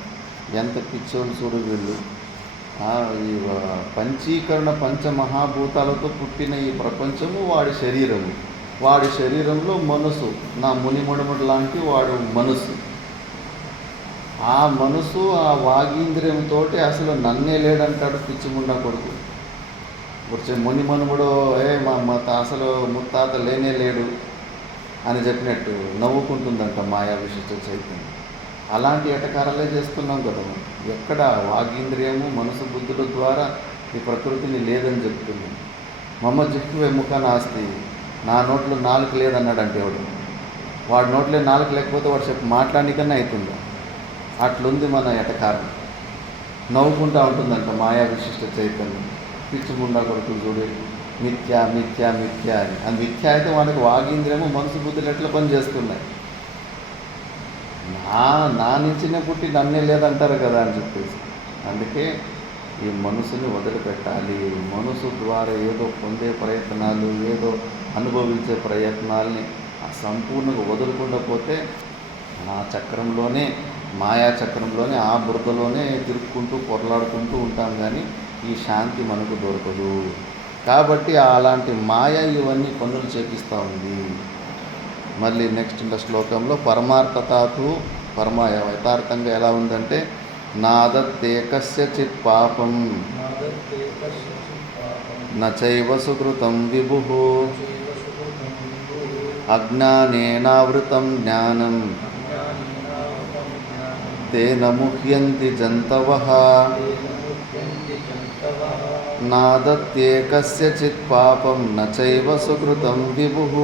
ఎంత పిచ్చోళ్ళు చూడు వీళ్ళు. ఈ పంచీకరణ పంచమహాభూతాలతో పుట్టిన ఈ ప్రపంచము వాడి శరీరంలో మనసు, నా మునిముడముడు లాంటి వాడు మనసు. ఆ మనసు ఆ వాగీంద్రియంతో అసలు నన్నే లేడంటాడు పిచ్చిముండా కొడుకు. వచ్చే మునిమనుముడు మా అసలు ముత్తాత లేనే లేడు అని చెప్పినట్టు నవ్వుకుంటుందంట మాయా విశిష్ట చైతన్యం. అలాంటి ఎటకారాలే చేస్తున్నాం కదా. ఎక్కడ వాగీంద్రియము మనసు బుద్ధుల ద్వారా ఈ ప్రకృతిని లేదని చెప్తుంది. మమ్మ జిహ్వే ముఖ నాస్తి, నా నోట్లో నాలుక లేదన్నాడంటే వాడి నోట్లో నాలుక లేకపోతే వాడు చెప్పి మాట్లాడనికన్నా అవుతుందా? అట్లుంది మన ఎటకారం. నవ్వుకుంటూ ఉంటుందంట మాయా విశిష్ట చైతన్యం. పిచ్చిముండా కొడుకులు చూడు, మిథ్యా మిథ్యా మిథ్యా అని. అది మిథ్య అయితే వాడికి వాగీంద్రియము మనసు బుద్ధులు ఎట్లా పనిచేస్తున్నాయి? నా నుంచినే పుట్టి నన్నే లేదంటారు కదా అని చెప్పేసి. అందుకే ఈ మనసుని వదిలిపెట్టాలి. మనసు ద్వారా ఏదో పొందే ప్రయత్నాలు, ఏదో అనుభవించే ప్రయత్నాల్ని సంపూర్ణంగా వదులుకుండా పోతే ఆ చక్రంలోనే, మాయా చక్రంలోనే, ఆ బురదలోనే తిరుక్కుంటూ పొరలాడుకుంటూ ఉంటాం. కానీ ఈ శాంతి మనకు దొరకదు. కాబట్టి అలాంటి మాయ ఇవన్నీ పనులు చేపిస్తూ ఉంది. మళ్ళీ నెక్స్ట్ శ్లోకంలో పరమార్థతాతు పరమాయ యథార్థంగా ఎలా ఉందంటే నాదత్తే కస్యచిత్ పాపం నచైవ సుకృతం విభుః అజ్ఞానేనావృతం జ్ఞానం తేన ముహ్యంతి జంతవః నాదత్తే కస్యచిత్ పాపం నచైవ సుకృతం విభుః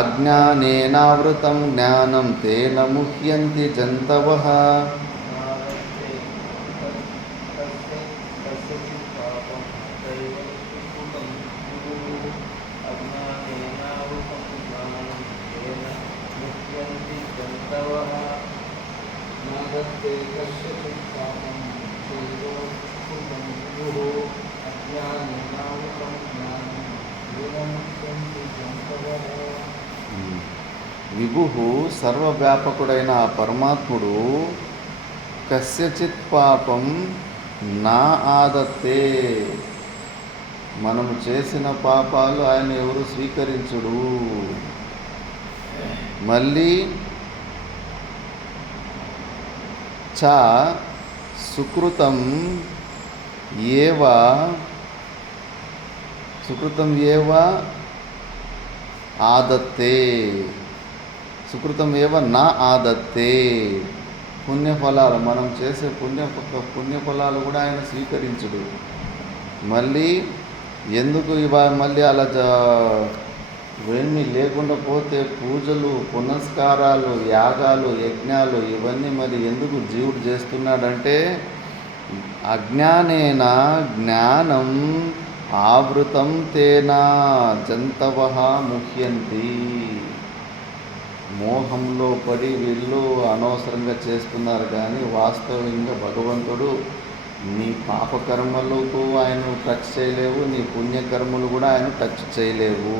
అజ్ఞానేనావృతం జ్ఞానం తేన ముహ్యంతి జంతవః. విభుః సర్వవ్యాపకుడైన ఆ పరమాత్ముడు కస్యచిత్ పాపం నా ఆదత్తే, మనము చేసిన పాపాలు ఆయన ఎవరు స్వీకరించుడు. మళ్ళీ చ సుకృతం ఏవ ఆదత్తే, సుకృతం ఏవ నా ఆదత్తే. పుణ్యఫలాలు మనం చేసే పుణ్యఫలాలు కూడా ఆయన స్వీకరించుడు. మళ్ళీ ఎందుకు మళ్ళీ అలా ఇవన్నీ లేకుండా పోతే పూజలు, పునస్కారాలు, యాగాలు, యజ్ఞాలు ఇవన్నీ మరి ఎందుకు జీవుడు చేస్తున్నాడంటే అజ్ఞానేన జ్ఞానం ఆవృతం తేనా జంతవః ముహ్యంతి. మోహంలో పడి వీళ్ళు అనవసరంగా చేస్తున్నారు. కానీ వాస్తవంగా భగవంతుడు నీ పాపకర్మలకు ఆయన టచ్ చేయలేవు, నీ పుణ్యకర్మలు కూడా ఆయన టచ్ చేయలేవు.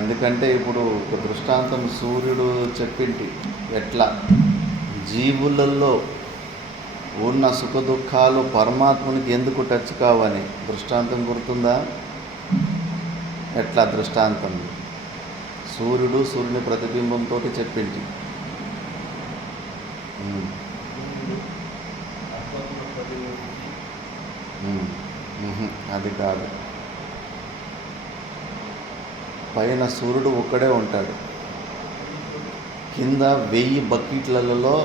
ఎందుకంటే ఇప్పుడు ఒక దృష్టాంతం సూర్యుడు చెప్పింటి ఎట్లా జీవులలో ఉన్న సుఖ దుఃఖాలు పరమాత్మునికి ఎందుకు టచ్ కావని దృష్టాంతం గుర్తుందా? ఎట్లా దృష్టాంతం? సూర్యుని ప్రతిబింబంతో చెప్పింది. అది కాదు. పైన సూర్యుడు ఒక్కడే ఉంటాడు, కింద 1000 బకెట్లలో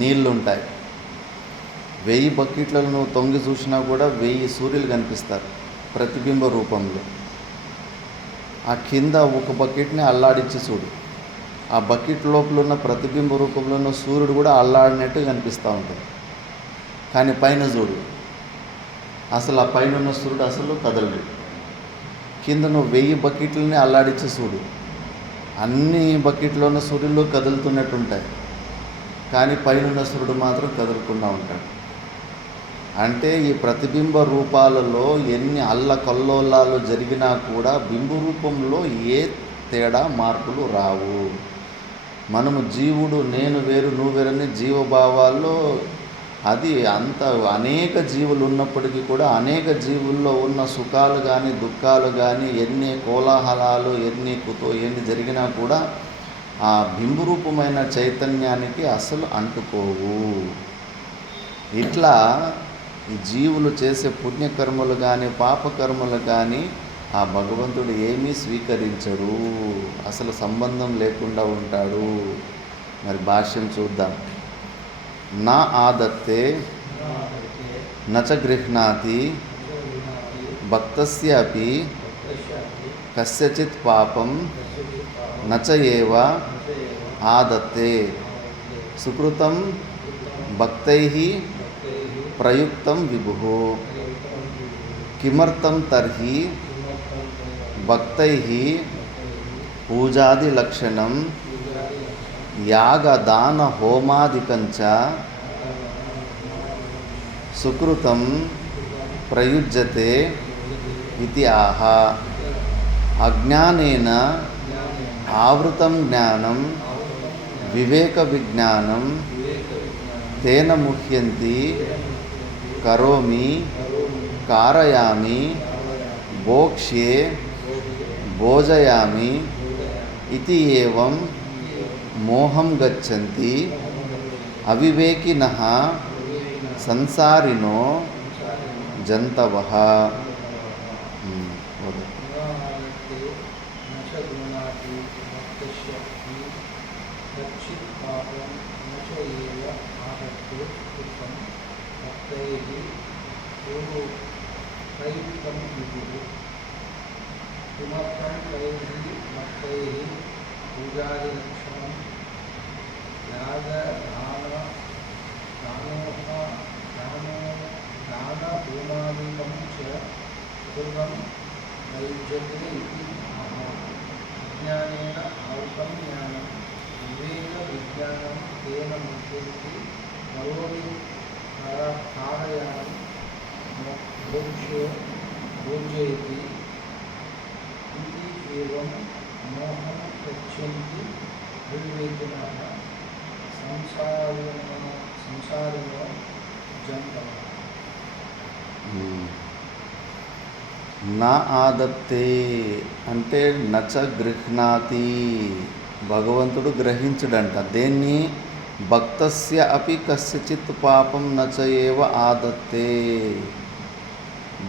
నీళ్లుంటాయి. 1000 బకెట్లను నువ్వు తొంగి చూసినా కూడా 1000 సూర్యులు కనిపిస్తారు ప్రతిబింబ రూపంలో. ఆ కింద ఒక బకెట్ని అల్లాడించి చూడు, ఆ బకెట్ లోపల ఉన్న ప్రతిబింబ రూపంలో ఉన్న సూర్యుడు కూడా అల్లాడినట్టు కనిపిస్తూ ఉంటుంది. కానీ పైన చూడు, అసలు ఆ పైన ఉన్న సూర్యుడు అసలు కదలడు. కింద నువ్వు 1000 బకెట్లని అల్లాడించి చూడు, అన్ని బకెట్లో ఉన్న సూర్యులు కదులుతున్నట్టు ఉంటాయి. కానీ పైన ఉన్న సూర్యుడు మాత్రం కదలకుండా ఉంటాడు. అంటే ఈ ప్రతిబింబ రూపాలలో ఎన్ని అల్లకల్లోలాలు జరిగినా కూడా బింబు రూపంలో ఏ తేడా మార్పులు రావు. మనము జీవుడు నేను వేరు నువ్వు వేరని జీవభావాల్లో అది అంత అనేక జీవులు ఉన్నప్పటికీ కూడా అనేక జీవుల్లో ఉన్న సుఖాలు కానీ దుఃఖాలు కానీ ఎన్ని కోలాహలాలు ఎన్ని జరిగినా కూడా ఆ బింబు రూపమైన చైతన్యానికి అసలు అంటుకోవు. ఇట్లా ఈ జీవులు చేసే పుణ్యకర్మలు కానీ పాపకర్మలు కానీ ఆ భగవంతుడు ఏమీ స్వీకరించరు, అసలు సంబంధం లేకుండా ఉంటాడు. మరి భాష్యం చూద్దాం. నా ఆదత్తే నచ గృహ్ణాతి భక్తస్య అపి కస్యచిత్ పాపం నచ ఏవ ఆదత్తే సుకృతం భక్తైః ప్రయుక్తం విభుః కిమర్థం తర్హి భక్తైః పూజాది లక్షణం యాగదాన హోమాదికంచ సుకృతం ప్రయుజ్యతే ఇతి ఆహ. అజ్ఞానేన ఆవృతం జ్ఞానం వివేక విజ్ఞానం తేన ముహ్యంతి కరోమి కారయామి భోక్ష్యే భోజయామి ఇతి ఏవం మోహం గచ్చంతి అవివేకినః సంసారినో జంతవః. అజ్ఞానేన ఆవృతం జ్ఞానం వివేక విజ్ఞానం తేన ముహ్యంతి కరోమి కారయామి భోక్ష్యే భోజయతి ఇది ఏవం మోహం గచ్చంతి అవివేకినః సంసారినో జంతవః. నా ఆదత్తే అంటే నచ గృహ్ణాతి, భగవంతుడు గ్రహించడంట. దేన్ని? భక్తస్య అపి కస్యచిత్ పాపం నచ ఏవ ఆదత్తే.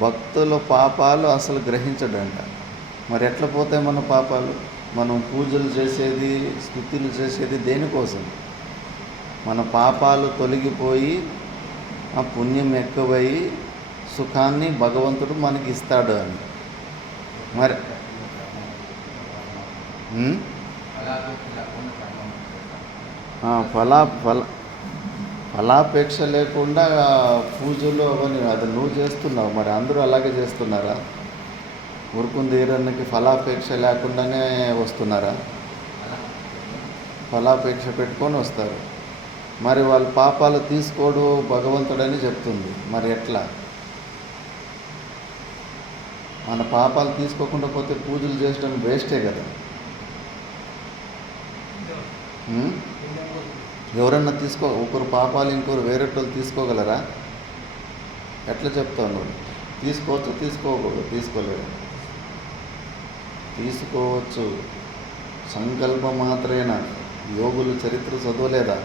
భక్తుల పాపాలు అసలు గ్రహించడంట. మరి ఎట్లా పోతాయి మన పాపాలు? మనం పూజలు చేసేది, స్తుతులు చేసేది దేనికోసం? మన పాపాలు తొలగిపోయి ఆ పుణ్యం ఎక్కువై సుఖాన్ని భగవంతుడు మనకి ఇస్తాడు అని. మరి ఫలాపేక్ష లేకుండా పూజలు అవన్నీ అది నువ్వు చేస్తున్నావు, మరి అందరూ అలాగే చేస్తున్నారా? ఊరుకుంది ఈరన్నకి ఫలాపేక్ష లేకుండానే వస్తున్నారా? ఫలాపేక్ష పెట్టుకొని వస్తారు. మరి వాళ్ళ పాపాలు తీసుకోడు భగవంతుడని చెప్తుంది. మరి ఎట్లా? మన పాపాలు తీసుకోకుండా పోతే పూజలు చేయడం వేస్టే కదా. ఎవరన్నా ఒకరు పాపాలు ఇంకొకరు వేరేటోళ్ళు తీసుకోగలరా? ఎట్లా చెప్తావు నువ్వు? తీసుకోవచ్చు, తీసుకోలేరు. తీసుకోవచ్చు, సంకల్ప మాత్రేనా. యోగులు చరిత్ర చదవలేదా?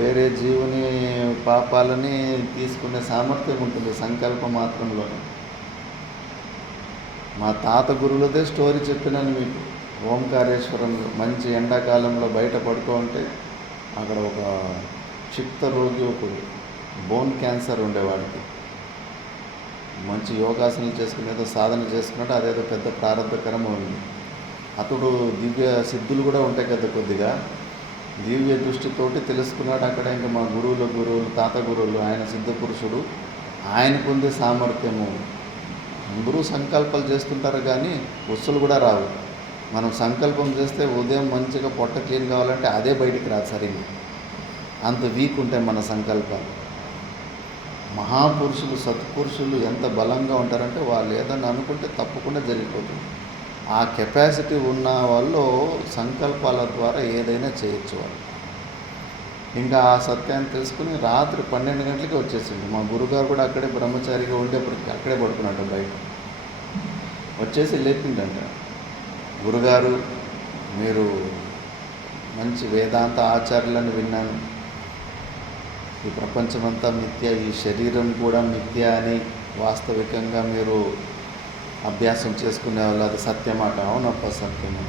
వేరే జీవుని పాపాలని తీసుకునే సామర్థ్యం ఉంటుంది సంకల్ప మాత్రంలోనే. మా తాత గురువులదే స్టోరీ చెప్పినాను మీకు. ఓంకారేశ్వరంలో మంచి ఎండాకాలంలో బయట పడుకోంటే అక్కడ ఒక క్షిప్త రోగి, ఒకడు బోన్ క్యాన్సర్ ఉండేవాడికి. మంచి యోగాసనలు చేసుకుని ఏదో సాధన చేసుకున్నట్టు అదేదో పెద్ద ప్రారంభకరం ఉంది. అతడు దివ్య సిద్ధులు కూడా ఉంటాయి కదా కొద్దిగా. దివ్య దృష్టితోటి తెలుసుకున్నాడు అక్కడ. ఇంకా మా గురువులు తాత గురువులు, ఆయన సిద్ధ పురుషుడు, ఆయనకు ఉంది సామర్థ్యము. అందరూ సంకల్పాలు చేస్తుంటారు కానీ వస్తువులు కూడా రావు. మనం సంకల్పం చేస్తే ఉదయం మంచిగా పొట్ట క్లీన్ కావాలంటే అదే బయటికి రాదు సరిగ్గా. అంత వీక్ ఉంటాయి మన సంకల్పాలు. మహాపురుషులు, సత్పురుషులు ఎంత బలంగా ఉంటారంటే వాళ్ళు ఏదన్నా అనుకుంటే తప్పకుండా జరిగిపోతుంది. ఆ కెపాసిటీ ఉన్న వాళ్ళు సంకల్పాల ద్వారా ఏదైనా చేయొచ్చు వాళ్ళు. ఇంకా ఆ సత్యాన్ని తెలుసుకుని రాత్రి 12 గంటలకి వచ్చేసిండు. మా గురుగారు కూడా అక్కడే బ్రహ్మచారిగా ఉండేప్పటికి అక్కడే పడుకున్నాడు బయట. వచ్చేసి లేపిండంట, గురుగారు మీరు మంచి వేదాంత ఆచార్యులను విన్నాను, ఈ ప్రపంచమంతా మిథ్య, ఈ శరీరం కూడా మిథ్య అని వాస్తవికంగా మీరు అభ్యాసం చేసుకునే వాళ్ళు, అది సత్యమాట? అవునప్ప సత్యము.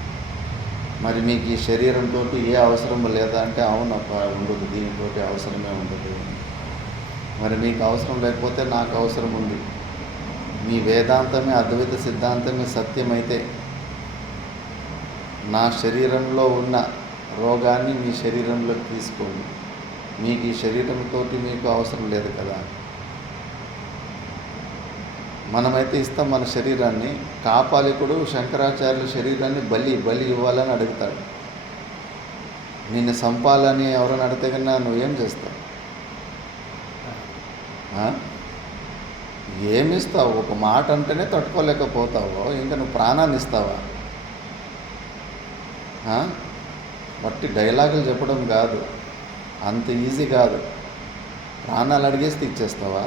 మరి మీకు ఈ శరీరంతో ఏ అవసరం లేదా అంటే అవునప్ప ఉండదు, దీనితో అవసరమే ఉండదు. మరి మీకు అవసరం లేకపోతే నాకు అవసరం ఉంది. మీ వేదాంతమే, అద్వైత సిద్ధాంతమే సత్యమైతే నా శరీరంలో ఉన్న రోగాన్ని మీ శరీరంలోకి తీసుకోండి. మీకు ఈ శరీరంతో మీకు అవసరం లేదు కదా. మనమైతే ఇస్తాం మన శరీరాన్ని. కాపాలికుడు శంకరాచార్యుల శరీరాన్ని బలి ఇవ్వాలని అడుగుతాడు. నిన్ను సంపాలని ఎవరైనా అడిగితే కన్నా నువ్వేం చేస్తావు? ఆ? ఏమిస్తావు? ఒక మాట అంటేనే తట్టుకోలేకపోతావో ఇంకా నువ్వు ప్రాణాన్ని ఇస్తావా? ఆ? వట్టి డైలాగులు చెప్పడం కాదు, అంత ఈజీ కాదు. ప్రాణాలు అడిగేస్తే ఇచ్చేస్తావా?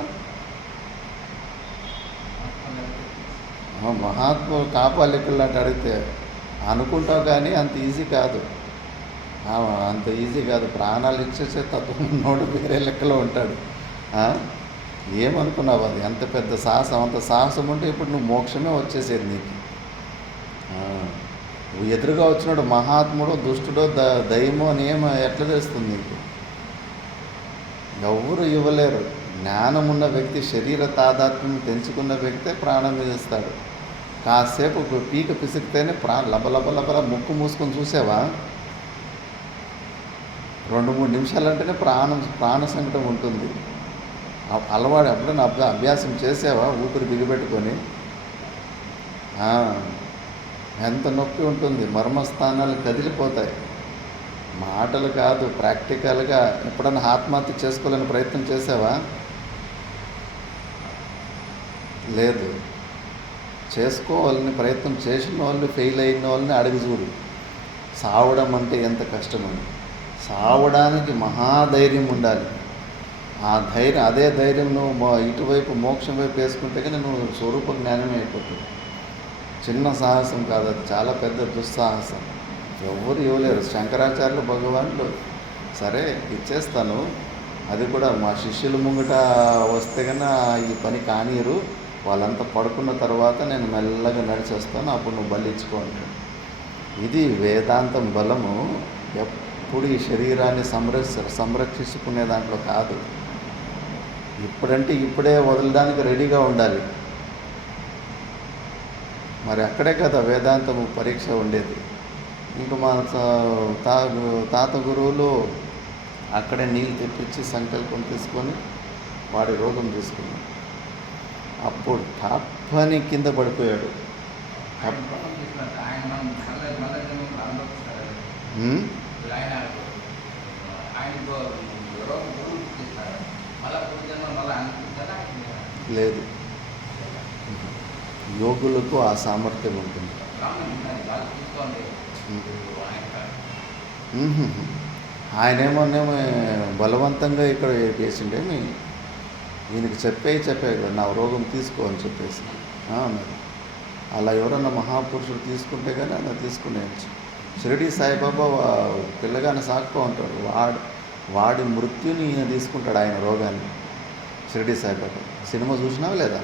మహాత్ములు కాపాలికలు అంటే అడిగితే అనుకుంటావు, కానీ అంత ఈజీ కాదు. అంత ఈజీ కాదు. ప్రాణాలు ఇచ్చేసే తత్వం ఉన్నోడు వేరే లెక్కలో ఉంటాడు. ఆ? ఏమనుకున్నావు? అది ఎంత పెద్ద సాహసం. అంత సాహసం ఉంటే ఇప్పుడు నువ్వు మోక్షమే వచ్చేసేది నీకు. నువ్వు ఎదురుగా వచ్చినాడు మహాత్ముడో దుష్టుడో దయ్యమో అని ఎట్లా తెలుస్తుంది నీకు? ఎవరు ఇవ్వలేరు. జ్ఞానం ఉన్న వ్యక్తి, శరీర తాదాత్మ్యం తెంచుకున్న వ్యక్తే ప్రాణం ఇస్తాడు. కాసేపు పీక పిసికితేనే లబలబలబల ముక్కు మూసుకొని చూసావా? 2-3 నిమిషాలంటేనే ప్రాణ సంకటం ఉంటుంది. అలవాడు ఎప్పుడైనా అభ్యాసం చేసావా? ఊపిరి బిగిపెట్టుకొని ఎంత నొప్పి ఉంటుంది. మర్మస్థానాలు కదిలిపోతాయి. మాటలు కాదు, ప్రాక్టికల్గా. ఎప్పుడైనా ఆత్మహత్య చేసుకోవాలని ప్రయత్నం చేసావా? లేదు. చేసుకోవాలని ప్రయత్నం చేసిన వాళ్ళని, ఫెయిల్ అయిన వాళ్ళని అడిగి చూడు. సావడం అంటే ఎంత కష్టమని. సావడానికి మహాధైర్యం ఉండాలి. అదే ధైర్యం నువ్వు ఇటువైపు మోక్షం వైపు వేసుకుంటే కానీ నువ్వు స్వరూప జ్ఞానమే అయిపోతుంది. చిన్న సాహసం కాదు, అది చాలా పెద్ద దుస్సాహసం. ఎవరు ఇవ్వలేరు. శంకరాచార్యులు భగవానుడు సరే ఇచ్చేస్తాను, అది కూడా మా శిష్యుల ముంగట వస్తే కన్నా ఈ పని కానీరు, వాళ్ళంతా పడుకున్న తర్వాత నేను మెల్లగా నడిచేస్తాను, అప్పుడు నువ్వు బలిచ్చుకో అంటాడు. ఇది వేదాంతం బలము. ఎప్పుడు ఈ శరీరాన్ని సంరక్షించుకునే దాంట్లో కాదు. ఇప్పుడంటే ఇప్పుడే వదలడానికి రెడీగా ఉండాలి. మరి అక్కడే కదా వేదాంతము పరీక్ష ఉండేది. ఇంకా మా తాత గురువులు అక్కడే నీళ్ళు తెప్పించి సంకల్పం తీసుకొని వాడి రోగం తీసుకున్నాడు. అప్పుడు టప్పని కింద పడిపోయాడు. లేదు, యోగులకు ఆ సామర్థ్యం ఉంటుంది. ఆయనేమోనేమో బలవంతంగా ఇక్కడ చేసిండేమి, ఈయనకి చెప్పే కదా నా రోగం తీసుకో అని చెప్పేసి. మరి అలా ఎవరన్నా మహాపురుషుడు తీసుకుంటే కానీ అలా తీసుకునేయచ్చు. షిరిడి సాయిబాబా పిల్లగానే సాకుతూ ఉంటాడు. వాడి మృత్యుని ఈయన తీసుకుంటాడు, ఆయన రోగాన్ని. షిరిడి సాయిబాబా సినిమా చూసినావా లేదా?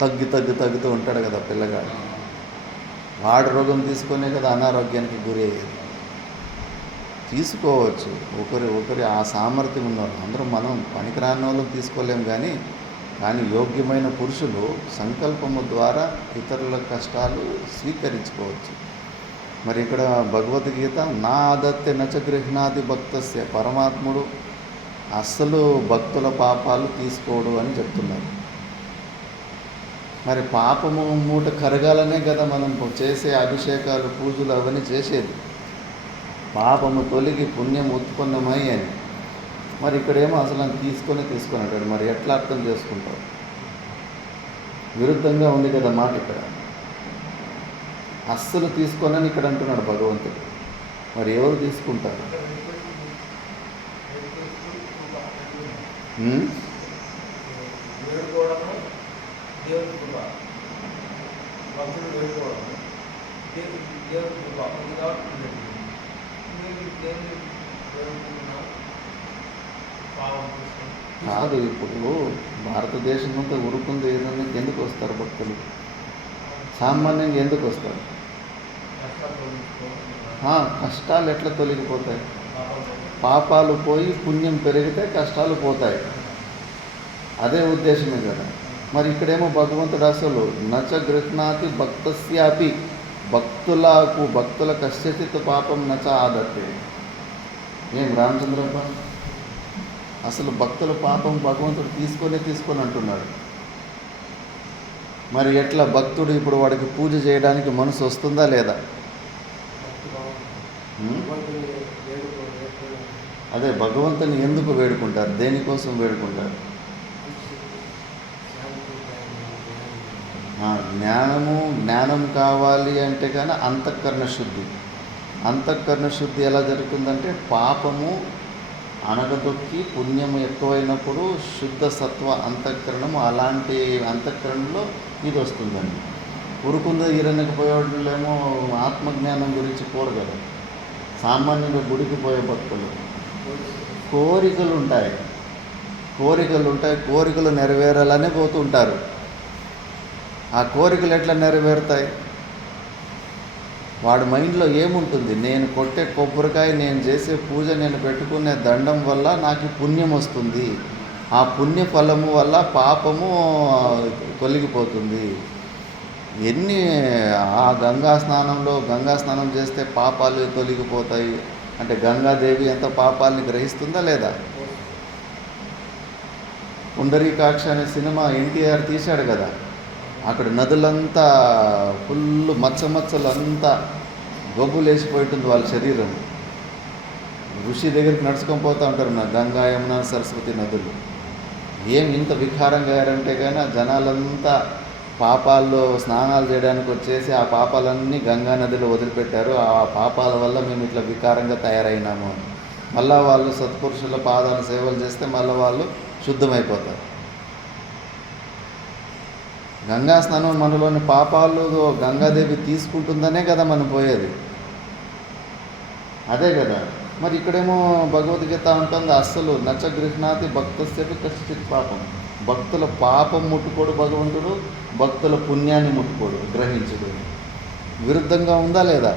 తగ్గుతూ ఉంటాడు కదా పిల్లగాడు. వాడి రోగం తీసుకునే కదా అనారోగ్యానికి గురి అయ్యేది. తీసుకోవచ్చు ఒకరి ఆ సామర్థ్యం ఉన్నారు. అందరూ మనం పనికిరాని వాళ్ళం తీసుకోలేం, కానీ యోగ్యమైన పురుషులు సంకల్పము ద్వారా ఇతరుల కష్టాలు స్వీకరించుకోవచ్చు. మరి ఇక్కడ భగవద్గీత నా ఆదత్తే నచ గృహ్ణాది భక్తస్య, పరమాత్ముడు అస్సలు భక్తుల పాపాలు తీసుకోడు అని చెప్తున్నారు. మరి పాపము మూట కరగాలనే కదా మనం చేసే అభిషేకాలు, పూజలు అవన్నీ చేసేది. పాపము తొలగి పుణ్యం ఉత్పన్నమై అని. మరి ఇక్కడేమో అసలు తీసుకొని అంటాడు. మరి ఎట్లా అర్థం చేసుకుంటావు? విరుద్ధంగా ఉంది కదా మాట. ఇక్కడ అస్సలు తీసుకోనని ఇక్కడ అంటున్నాడు భగవంతుడు. మరి ఎవరు తీసుకుంటారు? కాదు, ఇప్పుడు భారతదేశం అంతా ఉరుకుంది ఏదన్నా ఎందుకు వస్తారు భక్తులు? సామాన్యంగా ఎందుకు వస్తారు? కష్టాలు ఎట్లా తొలగిపోతాయి? పాపాలు పోయి పుణ్యం పెరిగితే కష్టాలు పోతాయి. అదే ఉద్దేశమే కదా. మరి ఇక్కడేమో భగవంతుడు అసలు నచ గృహ్ణాతి భక్తస్యాపి, భక్తుల కశ్చిత్ పాపం నచ ఆదత్తే. ఏం రామచంద్రప్ప, అసలు భక్తుల పాపం భగవంతుడు తీసుకొని అంటున్నాడు. మరి ఎట్లా భక్తుడు ఇప్పుడు వాడికి పూజ చేయడానికి మనసు వస్తుందా లేదా? అదే భగవంతుని ఎందుకు వేడుకుంటారు? దేనికోసం వేడుకుంటారు? జ్ఞానం కావాలి అంటే కానీ అంతఃకరణ శుద్ధి. అంతఃకరణ శుద్ధి ఎలా జరుగుతుందంటే పాపము అణగదొక్కి పుణ్యము ఎక్కువైనప్పుడు శుద్ధ సత్వ అంతఃకరణము, అలాంటి అంతఃకరణలో ఇది వస్తుందండి. ఉరుకుంద ఈరన్నకి పోయేవాళ్ళేమో ఆత్మజ్ఞానం గురించి పోరు కదా. సామాన్యంగా గుడికి పోయే భక్తులు కోరికలు ఉంటాయి, కోరికలు నెరవేరాలనే పోతూ ఉంటారు. ఆ కోరికలు ఎట్లా నెరవేరుతాయి? వాడి మైండ్లో ఏముంటుంది? నేను కొట్టే కొబ్బరికాయ, నేను చేసే పూజ, నేను పెట్టుకునే దండం వల్ల నాకు పుణ్యం వస్తుంది, ఆ పుణ్య ఫలము వల్ల పాపము తొలగిపోతుంది. ఆ గంగా స్నానం చేస్తే పాపాలు తొలగిపోతాయి అంటే గంగాదేవి ఎంత పాపాలని గ్రహిస్తుందా లేదా? పుండరీకాక్ష అనే సినిమా ఎన్టీఆర్ తీశాడు కదా, అక్కడ నదులంతా ఫుల్ మచ్చలంతా గొబ్బులు వేసిపోయింటుంది వాళ్ళ శరీరం. ఋషి దగ్గరికి నడుచుకొని పోతూ ఉంటారు గంగా, యమున, సరస్వతి నదులు. ఏం ఇంత వికారంగా అయ్యారంటే కానీ జనాలంతా పాపాల్లో స్నానాలు చేయడానికి వచ్చేసి ఆ పాపాలన్నీ గంగా నదిలో వదిలిపెట్టారు. ఆ పాపాల వల్ల మేము ఇట్లా వికారంగా తయారైనాము అని. మళ్ళీ వాళ్ళు సత్పురుషుల పాదాలు సేవలు చేస్తే మళ్ళీ వాళ్ళు శుద్ధమైపోతారు. గంగా స్నానం మనలోని పాపాలు గంగాదేవి తీసుకుంటుందనే కదా మనం పోయేది, అదే కదా. మరి ఇక్కడేమో భగవద్గీత ఉంటుంది, అస్సలు నచ గృహ్ణాతి భక్తస్యపి కశ్చిత్ పాపం. భక్తుల పాపం ముట్టుకోడు భగవంతుడు, భక్తుల పుణ్యాన్ని ముట్టుకోడు, గ్రహించుడు. విరుద్ధంగా ఉందా లేదా?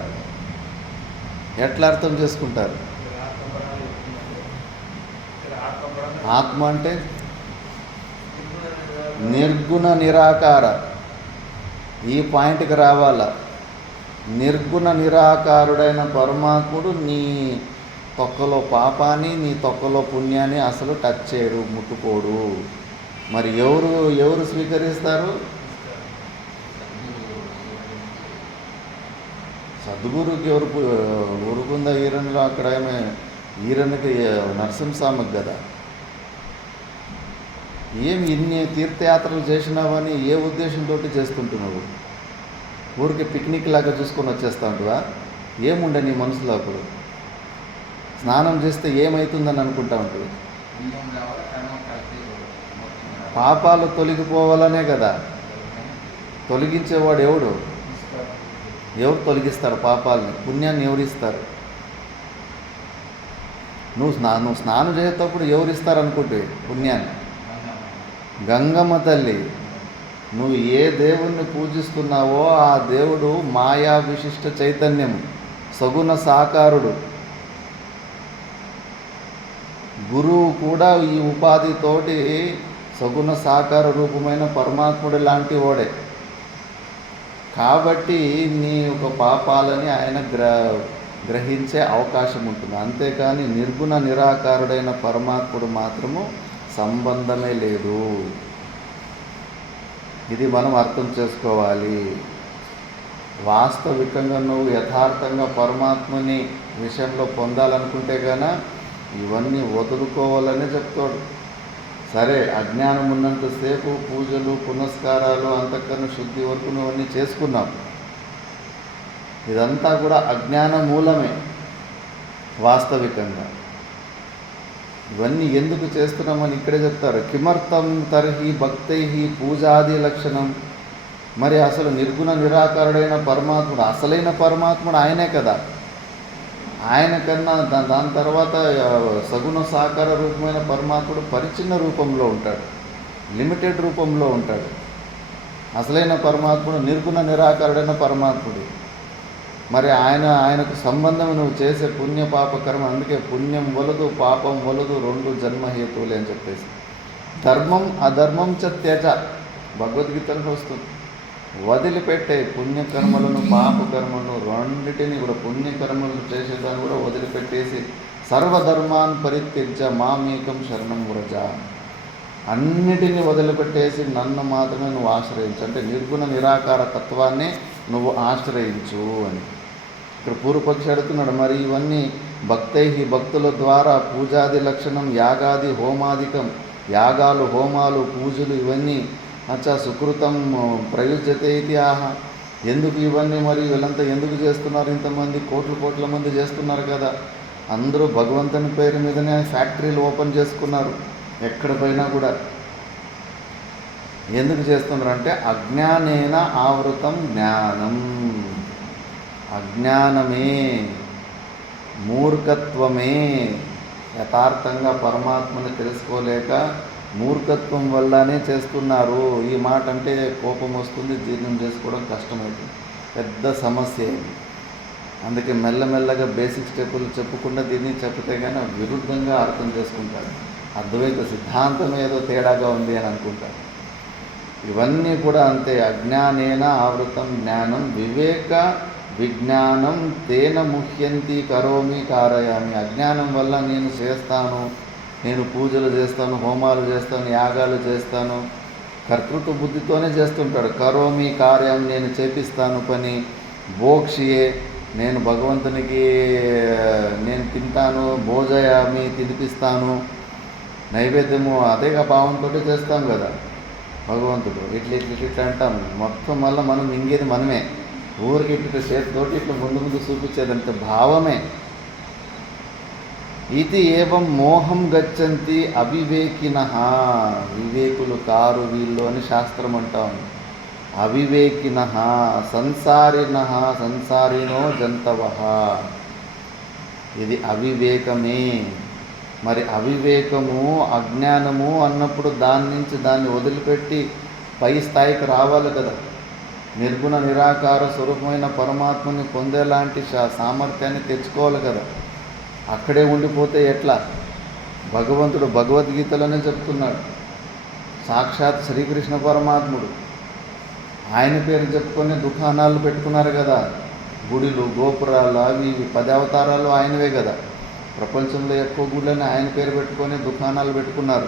ఎట్లా అర్థం చేసుకుంటారు? ఆత్మ అంటే నిర్గుణ నిరాకార. ఈ పాయింట్కి రావాలా. నిర్గుణ నిరాకారుడైన పరమాత్ముడు నీ తొక్కలో పాపాన్ని, నీ తొక్కలో పుణ్యాన్ని అసలు టచ్ చేయడు, ముట్టుకోడు. మరి ఎవరు స్వీకరిస్తారు? సద్గురుకి. ఎవరు ఉరుకుందా ఈరన్లో? అక్కడ ఏమే ఈరన్కి నరసింహస్వామికి కదా. ఏమి ఇన్ని తీర్థయాత్రలు చేసినావని ఏ ఉద్దేశంతో చేస్తుంటున్నావు? ఊరికి పిక్నిక్ లాగా చూసుకొని వచ్చేస్తా ఉంటువా? ఏముండే నీ మనసులో? అప్పుడు స్నానం చేస్తే ఏమవుతుందని అనుకుంటా ఉంటుంది. పాపాలు తొలగిపోవాలనే కదా. తొలగించేవాడు ఎవరు తొలగిస్తారు పాపాలని? పుణ్యాన్ని ఎవరిస్తారు? నువ్వు స్నానం చేసేటప్పుడు ఎవరిస్తారు అనుకుంటే పుణ్యాన్ని? గంగమ్మ తల్లి. నువ్వు ఏ దేవుణ్ణి పూజిస్తున్నావో ఆ దేవుడు మాయా విశిష్ట చైతన్యం, సగుణ సాకారుడు. గురువు కూడా ఈ ఉపాధితోటి సగుణ సాకార రూపమైన పరమాత్ముడు లాంటి వాడే. కాబట్టి నీ యొక్క పాపాలని ఆయన గ్రహించే అవకాశం ఉంటుంది. అంతేకాని నిర్గుణ నిరాకారుడైన పరమాత్ముడు మాత్రము సంబంధమే లేదు. ఇది మనం అర్థం చేసుకోవాలి. వాస్తవికంగా నువ్వు యథార్థంగా పరమాత్మని విషయంలో పొందాలనుకుంటే గాన ఇవన్నీ వదులుకోవాలనే చెప్తాడు. సరే, అజ్ఞానం ఉన్నంతసేపు పూజలు, పునస్కారాలు, అంతఃకరణ శుద్ధి వరకు నువ్వన్నీ చేసుకున్నావు. ఇదంతా కూడా అజ్ఞాన మూలమే వాస్తవికంగా. ఇవన్నీ ఎందుకు చేస్తున్నామని ఇక్కడే చెప్తారు. కిమర్థం తర్హి భక్తై పూజాది లక్షణం. మరి అసలు నిర్గుణ నిరాకారుడైన పరమాత్ముడు, అసలైన పరమాత్ముడు ఆయనే కదా. ఆయన కన్నా దాని తర్వాత సగుణ సాకార రూపమైన పరమాత్ముడు పరిచ్ఛిన్న రూపంలో ఉంటాడు, లిమిటెడ్ రూపంలో ఉంటాడు. అసలైన పరమాత్ముడు నిర్గుణ నిరాకారుడైన పరమాత్ముడు. మరి ఆయనకు సంబంధం నువ్వు చేసే పుణ్య పాప కర్మ. అందుకే పుణ్యం వలదు పాపం వలదు, రెండు జన్మహేతువులే అని చెప్పేసి. ధర్మం అధర్మం చ త్యజ భగవద్గీతలో వస్తుంది. వదిలిపెట్టే పుణ్యకర్మలను పాపకర్మలను రెండింటినీ కూడా, పుణ్యకర్మలు చేసేదాన్ని కూడా వదిలిపెట్టేసి సర్వధర్మాన్ పరిత్యజ్య మామేకం శరణం వ్రజ. అన్నిటినీ వదిలిపెట్టేసి నన్ను మాత్రమే నువ్వు ఆశ్రయించు, అంటే నిర్గుణ నిరాకార తత్వాన్ని నువ్వు ఆశ్రయించు అని ఇక్కడ పూర్వపక్షి అడుగుతున్నాడు. మరి ఇవన్నీ భక్తై భక్తుల ద్వారా పూజాది లక్షణం, యాగాది హోమాదికం, యాగాలు, హోమాలు, పూజలు ఇవన్నీ అచ్చా సుకృతం ప్రయుజ్యతే ఇది ఆహా. ఎందుకు ఇవన్నీ మరి వీళ్ళంతా ఎందుకు చేస్తున్నారు? ఇంతమంది కోట్ల మంది చేస్తున్నారు కదా. అందరూ భగవంతుని పేరు మీదనే ఫ్యాక్టరీలు ఓపెన్ చేసుకున్నారు. ఎక్కడ పోయినా కూడా ఎందుకు చేస్తున్నారు అంటే అజ్ఞానేన ఆవృతం జ్ఞానం. అజ్ఞానమే, మూర్ఖత్వమే, యథార్థంగా పరమాత్మని తెలుసుకోలేక మూర్ఖత్వం వల్లనే చేస్తున్నారు. ఈ మాట అంటే కోపం వస్తుంది, జీర్ణం చేసుకోవడం కష్టమవుతుంది, పెద్ద సమస్య ఇది. అందుకే మెల్లమెల్లగా బేసిక్ స్టెప్పులు చెప్పకుండా దీన్ని చెప్తే కానీ విరుద్ధంగా అర్థం చేసుకుంటారు. అద్వైత సిద్ధాంతం ఏదో తేడాగా ఉంది అని అనుకుంటారు. ఇవన్నీ కూడా అంతే. అజ్ఞానేన ఆవృతం జ్ఞానం వివేక విజ్ఞానం తేన ముహ్యంతి కరోమి కారయామి. అజ్ఞానం వల్ల నేను చేస్తాను, నేను పూజలు చేస్తాను, హోమాలు చేస్తాను, యాగాలు చేస్తాను, కర్తృత్వ బుద్ధితోనే చేస్తుంటాడు. కరోమి కార్యం, నేను చేపిస్తాను పని. భోక్షియే, నేను భగవంతునికి నేను తింటాను, భోజయామి, తినిపిస్తాను. నైవేద్యము అదేగా భావంతో చేస్తాం కదా భగవంతుడు. ఇట్లా అంటాం. మొత్తం వల్ల మనం ఇంగేది మనమే. ఊరికి ఇట్లా చేతితోటి ఇట్లా ముందు చూపించేదంత భావమే. ఇది ఏవం మోహం గచ్చంతి అవివేకిన. వివేకులు కారు వీళ్ళు అని శాస్త్రం అంటాం. అవివేకిన సంసారిణ సంసారినో జంతవ. ఇది అవివేకమే. మరి అవివేకము అజ్ఞానము అన్నప్పుడు దాన్ని వదిలిపెట్టి పై స్థాయికి రావాలి కదా. నిర్గుణ నిరాకార స్వరూపమైన పరమాత్మని పొందేలాంటి సామర్థ్యాన్ని తెచ్చుకోవాలి కదా. అక్కడే ఉండిపోతే ఎట్లా? భగవంతుడు భగవద్గీతలోనే చెప్తున్నాడు. సాక్షాత్ శ్రీకృష్ణ పరమాత్ముడు ఆయన పేరు చెప్పుకొని దుకాణాలు పెట్టుకున్నారు కదా. గుడిలు, గోపురాలు, అవి 10 అవతారాలు ఆయనవే కదా. ప్రపంచంలో ఎక్కువ గుళ్ళని ఆయన పేరు పెట్టుకొని దుకాణాలు పెట్టుకున్నారు.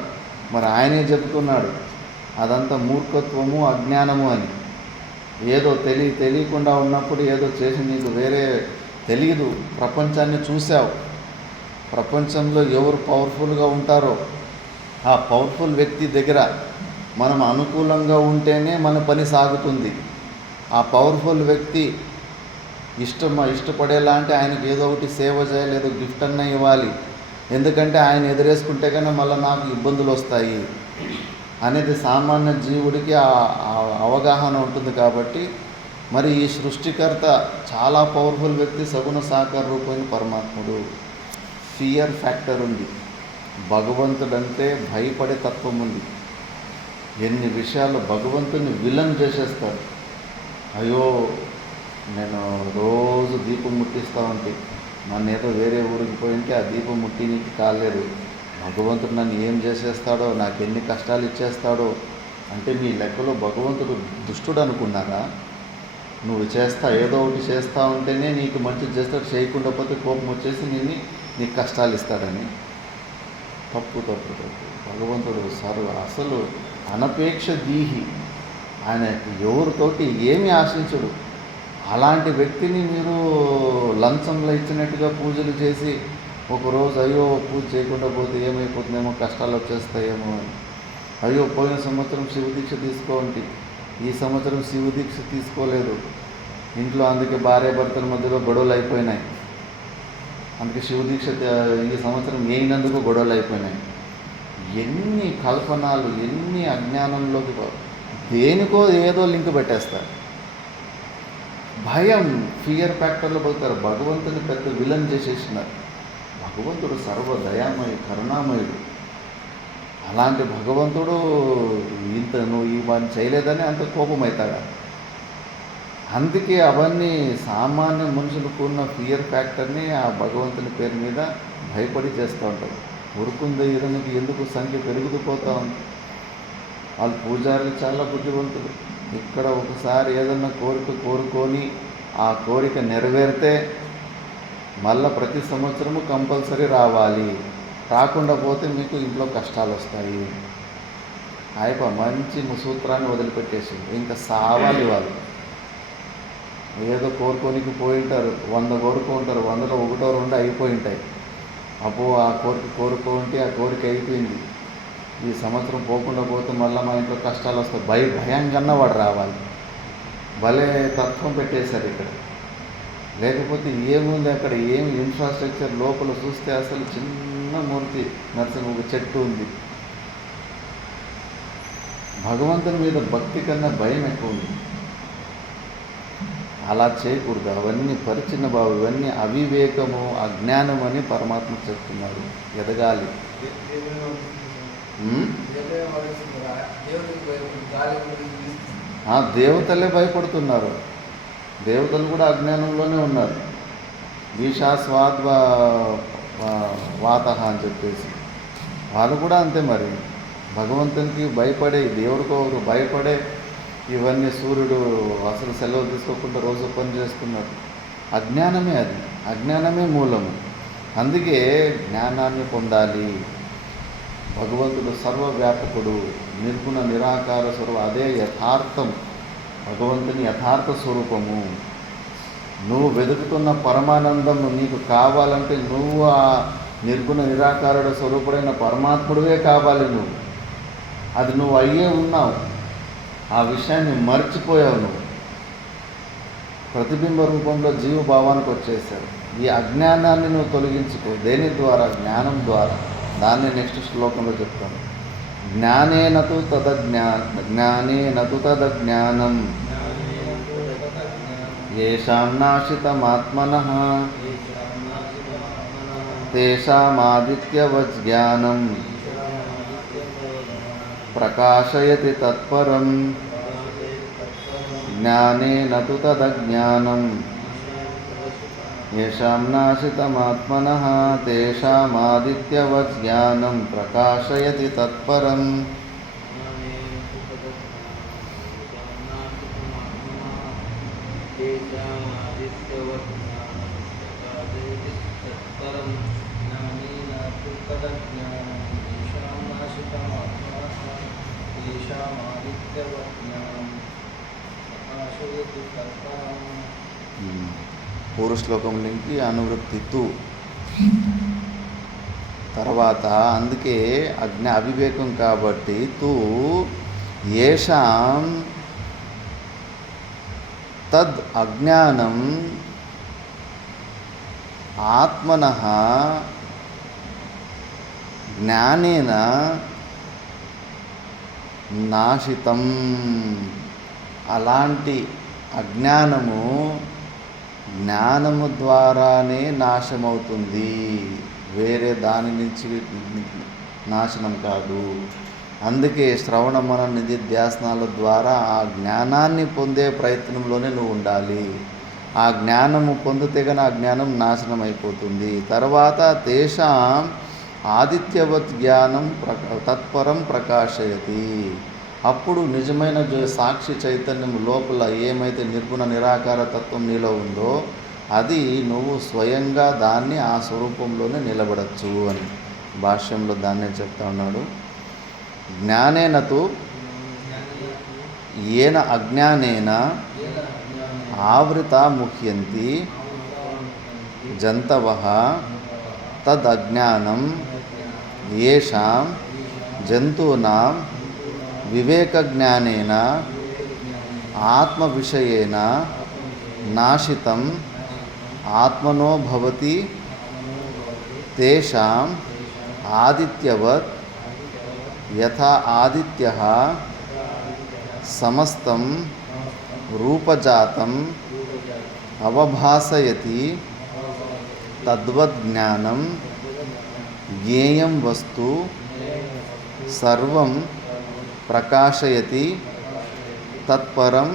మరి ఆయనే చెప్తున్నాడు అదంతా మూర్ఖత్వము, అజ్ఞానము అని. ఏదో తెలియకుండా ఉన్నప్పుడు ఏదో చేసి నీకు వేరే తెలియదు. ప్రపంచాన్ని చూసావు. ప్రపంచంలో ఎవరు పవర్ఫుల్గా ఉంటారో ఆ పవర్ఫుల్ వ్యక్తి దగ్గర మనం అనుకూలంగా ఉంటేనే మన పని సాగుతుంది. ఆ పవర్ఫుల్ వ్యక్తి ఇష్టపడేలా అంటే ఆయనకు ఏదో ఒకటి సేవ చేయాలి, ఏదో గిఫ్ట్ అన్న ఇవ్వాలి. ఎందుకంటే ఆయన ఎదురేసుకుంటే కానీ మళ్ళీ నాకు ఇబ్బందులు వస్తాయి అనేది సామాన్య జీవుడికి అవగాహన ఉంటుంది. కాబట్టి మరి ఈ సృష్టికర్త చాలా పవర్ఫుల్ వ్యక్తి, సగుణ సాకార రూపమైన పరమాత్ముడు. ఫియర్ ఫ్యాక్టర్ ఉంది. భగవంతుడంటే భయపడే తత్వం ఉంది. ఎన్ని విషయాలు భగవంతుని విలన్ చేసేస్తారు. అయ్యో నేను రోజు దీపం ముట్టిస్తూ ఉంటే, నన్ను ఏదో వేరే ఊరికి పోయింటే ఆ దీపం ముట్టినికి కాలేదు, భగవంతుడు నన్ను ఏం చేసేస్తాడో, నాకు ఎన్ని కష్టాలు ఇచ్చేస్తాడో అంటే మీ లెక్కలో భగవంతుడు దుష్టుడు అనుకున్నారా? నువ్వు ఏదో ఒకటి చేస్తూ ఉంటేనే నీకు మంచి చేస్తాడు, చేయకుండా పోతే కోపం వచ్చేసి నీకు కష్టాలు ఇస్తాడని. తప్పు. భగవంతుడు అసలు అనపేక్ష దీహి. ఆయన ఎవరితోటి ఏమీ ఆశించడు. అలాంటి వ్యక్తిని మీరు లంచంలో ఇచ్చినట్టుగా పూజలు చేసి ఒకరోజు అయ్యో పూజ చేయకుండా పోతే ఏమైపోతుందేమో, కష్టాలు వచ్చేస్తాయేమో అని. అయ్యో పోయిన సంవత్సరం శివదీక్ష తీసుకోండి, ఈ సంవత్సరం శివదీక్ష తీసుకోలేదు ఇంట్లో, అందుకే భార్యాభర్తల మధ్యలో గొడవలు అయిపోయినాయి. అందుకే శివదీక్ష ఈ సంవత్సరం వేయినందుకు గొడవలు అయిపోయినాయి. ఎన్ని కల్పనాలు, ఎన్ని అజ్ఞానంలోకి దేనికో ఏదో లింక్ పెట్టేస్తారు. భయం, ఫియర్ ఫ్యాక్టర్లో పోతారు. భగవంతుని పెద్ద విలన్ చేసేసినారు. భగవంతుడు సర్వదయామయుడు, కరుణామయుడు. అలాంటి భగవంతుడు నువ్వు ఈ పని చేయలేదని అంత కోపమవుతాడా? అందుకే అవన్నీ సామాన్య మనుషులకు ఉన్న ఫియర్ ఫ్యాక్టర్ని ఆ భగవంతుని పేరు మీద భయపడి చేస్తూ ఉంటారు. ఉరుకుందయ్యనికి ఎందుకు సంఖ్య పెరుగుతూ పోతూ ఉంది. వాళ్ళు పూజారులు చాలా బుద్ధివంతులు. ఇక్కడ ఒకసారి ఏదన్నా కోరుకొని ఆ కోరిక నెరవేరితే మళ్ళీ ప్రతి సంవత్సరము కంపల్సరీ రావాలి, రాకుండా పోతే మీకు ఇంట్లో కష్టాలు వస్తాయి. మంచి సూత్రాన్ని వదిలిపెట్టేసి ఇంకా సావాలి. వాళ్ళు ఏదో కోరుకోనికి పోయి ఉంటారు, 100 కోరుకుంటారు, 100లో 1 2 అయిపోయి ఉంటాయి. ఆ కోరిక కోరుకుంటే ఆ కోరిక అయిపోయింది. ఈ సంవత్సరం పోకుండా పోతే మళ్ళీ మా ఇంట్లో కష్టాలు వస్తాయి, భయంకన్నా వాడు రావాలి. భలే తత్వం పెట్టేశారు ఇక్కడ. లేకపోతే ఏముంది అక్కడ, ఏమి ఇన్ఫ్రాస్ట్రక్చర్ లోపల చూస్తే అసలు చిన్న మూర్తి నరసింహ, ఒక చెట్టు ఉంది. భగవంతుని మీద భక్తి కన్నా భయం ఎక్కువ ఉంది. అలా చేయకూడదు. అవన్నీ పరిచిన్న భావం, ఇవన్నీ అవివేకము, అజ్ఞానం అని పరమాత్మ చెప్తున్నారు. ఎదగాలి. దేవతలే భయపడుతున్నారు. దేవతలు కూడా అజ్ఞానంలోనే ఉన్నారు. ఈశాస్వాద్ వాత అని చెప్పేసి వాళ్ళు కూడా అంతే. మరి భగవంతునికి భయపడే, దేవుడికొకరు భయపడే ఇవన్నీ సూర్యుడు అసలు సెలవు తీసుకోకుండా రోజు పని చేస్తున్నారు. అజ్ఞానమే అది, అజ్ఞానమే మూలము. అందుకే జ్ఞానాన్ని పొందాలి. భగవంతుడు సర్వవ్యాపకుడు, నిర్గుణ నిరాకార స్వరూపం. అదే యథార్థం, భగవంతుని యథార్థ స్వరూపము. నువ్వు వెతుకుతున్న పరమానందం నీకు కావాలంటే నువ్వు ఆ నిర్గుణ నిరాకారుడు స్వరూపుడైన పరమాత్ముడివే కావాలి. అది నువ్వు అయ్యే ఉన్నావు. ఆ విషయాన్ని మర్చిపోయావు. నువ్వు ప్రతిబింబ రూపంలో జీవభావానికి వచ్చేసావు. ఈ అజ్ఞానాన్ని నువ్వు తొలగించుకో. దేని ద్వారా? జ్ఞానం ద్వారా. దాన్ని నెక్స్ట్ శ్లోకంలో చెప్తాను. జ్ఞానేనతు తదజ్ఞానం ఏషాం నాశితమాత్మనః తేషామాదిత్యవత్ జ్ఞానం ప్రకాశయతి తత్పరం. జ్ఞానేనతు తదజ్ఞానం ఏషాం నాశితమాత్మనః తేషామాదిత్యవత్ జ్ఞానం ప్రకాశయతి తత్పరం. పూర్వ శ్లోకంలోకి అనువృత్తి తు తర్వాత. అందుకే అవివేకం కాబట్టి తు ఏషాం తద్ అజ్ఞానం ఆత్మనః జ్ఞానేన నాశితం. అలాంటి అజ్ఞానము జ్ఞానము ద్వారానే నాశమవుతుంది, వేరే దాని నుంచి నాశనం కాదు. అందుకే శ్రవణ మన నిధిధ్యాసనాల ద్వారా ఆ జ్ఞానాన్ని పొందే ప్రయత్నంలోనే నువ్వు ఉండాలి. ఆ జ్ఞానము పొందితే కానీ ఆ జ్ఞానం నాశనం అయిపోతుంది. తర్వాత తేషాం ఆదిత్యవత్ జ్ఞానం తత్పరం ప్రకాశయతి. అప్పుడు నిజమైన సాక్షి చైతన్యం లోపల ఏమైతే నిర్గుణ నిరాకార తత్వం నీలో ఉందో అది నువ్వు స్వయంగా దాన్ని ఆ స్వరూపంలోనే నిలబడచ్చు అని భాష్యంలో దాన్నే చెప్తా ఉన్నాడు. జ్ఞానేనతు ఏన అజ్ఞానేన ఆవృత ముహ్యంతి జంతవః తదజ్ఞానం ఏషాం జంతూనాం వివేకజ్ఞానేన ఆత్మవిషయేన నాశితం ఆత్మనో భవతి తేషాం ఆదిత్యవత్ యథా ఆదిత్యః సమస్తం రూపజాతం అవభాసయతి తద్వజ్ఞానం జ్ఞేయం వస్తు సర్వం ప్రకాశయతి తత్పరం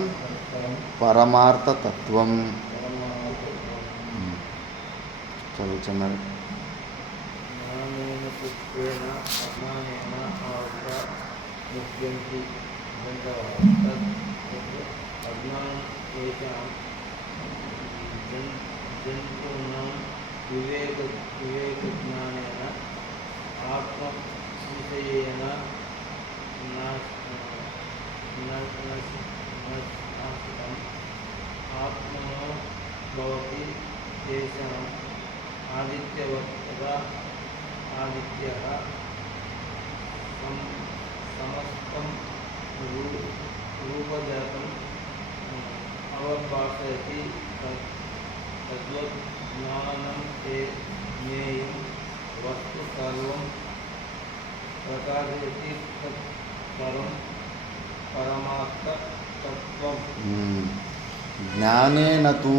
పరమార్థతత్వం. చదువుతున్నారు. వివేకజ్ఞానేన ఆత్మవిషయేన నాశితం ఆత్మనో భవతి తేషాం ఆదిత్యవత్ ఆదిత్యః సమస్తం రూపజాతం అవభాషయతి తద్వజ్ఞానం తే జ్ఞేయం వస్తు సర్వం ప్రకాశయతి తత్పరం పరమాత్మ తత్వం. జ్ఞానేన తూ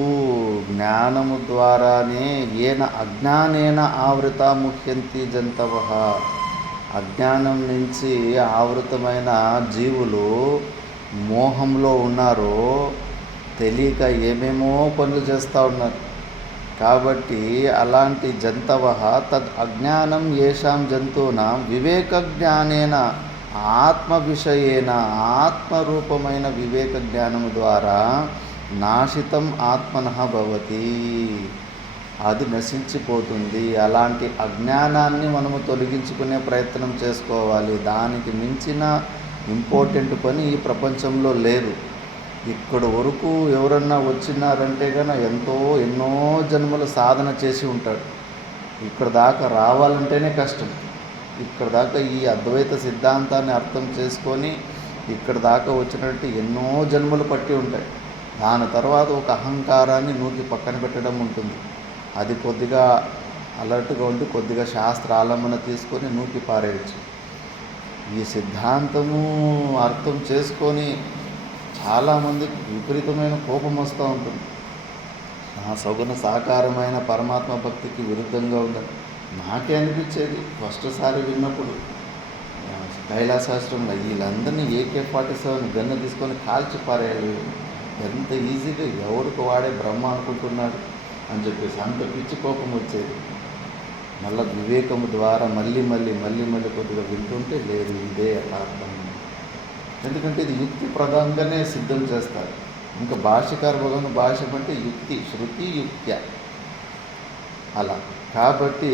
జ్ఞానము ద్వారానే ఏన అజ్ఞానేన ఆవృత ముహ్యంతి జంతవః. అజ్ఞానం నుంచి ఆవృతమైన జీవులు మోహంలో ఉన్నారో తెలియక ఏమేమో పనులు చేస్తూ ఉన్నారు. కాబట్టి అలాంటి జంతవః తద్ అజ్ఞానం ఏషాం జంతూనాం వివేక జ్ఞానేన ఆత్మ విషయేన ఆత్మరూపమైన వివేక జ్ఞానము ద్వారా నాశితం ఆత్మనః భవతి. అది నశించిపోతుంది. అలాంటి అజ్ఞానాన్ని మనము తొలగించుకునే ప్రయత్నం చేసుకోవాలి. దానికి మించిన ఇంపార్టెంట్ పని ఈ ప్రపంచంలో లేదు. ఇక్కడ వరకు ఎవరన్నా వచ్చినారంటే కనుక ఎన్నో జన్మలు సాధన చేసి ఉంటాడు. ఇక్కడ దాకా రావాలంటేనే కష్టం. ఇక్కడ దాకా ఈ అద్వైత సిద్ధాంతాన్ని అర్థం చేసుకొని ఇక్కడ దాకా వచ్చినట్టు ఎన్నో జన్మలు పట్టి ఉంటాయి. దాని తర్వాత ఒక అహంకారాన్ని నూకి పక్కన పెట్టడం ఉంటుంది. అది కొద్దిగా అలర్ట్గా ఉండి కొద్దిగా శాస్త్రాలంబన తీసుకొని నూకి పారేయచ్చు. ఈ సిద్ధాంతము అర్థం చేసుకొని చాలామందికి విపరీతమైన కోపం వస్తూ ఉంటుంది. సగుణ సాకారమైన పరమాత్మ భక్తికి విరుద్ధంగా ఉందని నాకే అనిపించేది ఫస్ట్ సారి విన్నప్పుడు. కైలాసాశ్రమంలో వీళ్ళందరినీ AK-47 గన్ను తీసుకొని కాల్చి పారేయాలి. ఎంత ఈజీగా ఎవరికి వాడే బ్రహ్మ అనుకుంటున్నాడు అని చెప్పేసి అంత పిచ్చి కోపం వచ్చేది. మళ్ళీ వివేకము ద్వారా మళ్ళీ కొద్దిగా వింటుంటే లేదు, ఇదే యథార్థం. ఎందుకంటే ఇది యుక్తి ప్రధానంగానే సిద్ధం చేస్తారు. ఇంకా భాష్యకార భగవాన్ భాష్యం అంటే యుక్తి, శృతి యుక్త్య అలా. కాబట్టి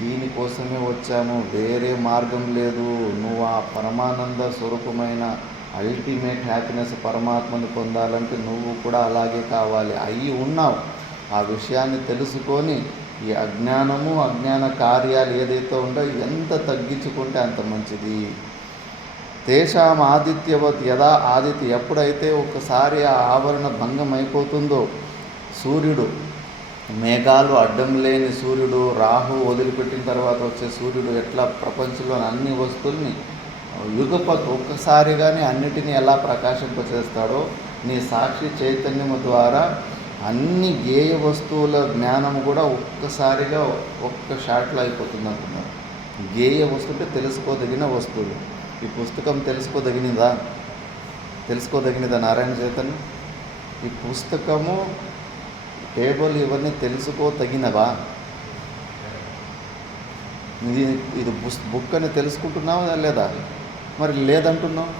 దీనికోసమే వచ్చాము, వేరే మార్గం లేదు. నువ్వు ఆ పరమానంద స్వరూపమైన అల్టిమేట్ హ్యాపీనెస్ పరమాత్మని పొందాలంటే నువ్వు కూడా అలాగే కావాలి. అయ్యి ఉన్నావు. ఆ విషయాన్ని తెలుసుకొని ఈ అజ్ఞానము అజ్ఞాన కార్యాలు ఏదైతే ఉందో ఎంత తగ్గించుకుంటే అంత మంచిది. తేషాం ఆదిత్యవత్ యదా ఆదిత్య, ఎప్పుడైతే ఒకసారి ఆ ఆవరణ భంగం అయిపోతుందో, సూర్యుడు మేఘాలు అడ్డం లేని సూర్యుడు, రాహు వదిలిపెట్టిన తర్వాత వచ్చే సూర్యుడు ఎట్లా ప్రపంచంలోని అన్ని వస్తువుల్ని యుగపత్ ఒక్కసారిగానే అన్నిటినీ ఎలా ప్రకాశింపచేస్తాడో నీ సాక్షి చైతన్యము ద్వారా అన్ని గేయ వస్తువుల జ్ఞానం కూడా ఒక్కసారిగా ఒక్క షాట్లో అయిపోతుంది అంటున్నారు. గేయ వస్తువు అంటే తెలుసుకోదగిన వస్తువులు. ఈ పుస్తకం తెలుసుకోదగినదా నారాయణ చైతన్యం? ఈ పుస్తకము టేబుల్ ఇవన్నీ తెలుసుకోదగినవా? ఇది బుక్ అని తెలుసుకుంటున్నావా లేదా? మరి లేదంటున్నావు.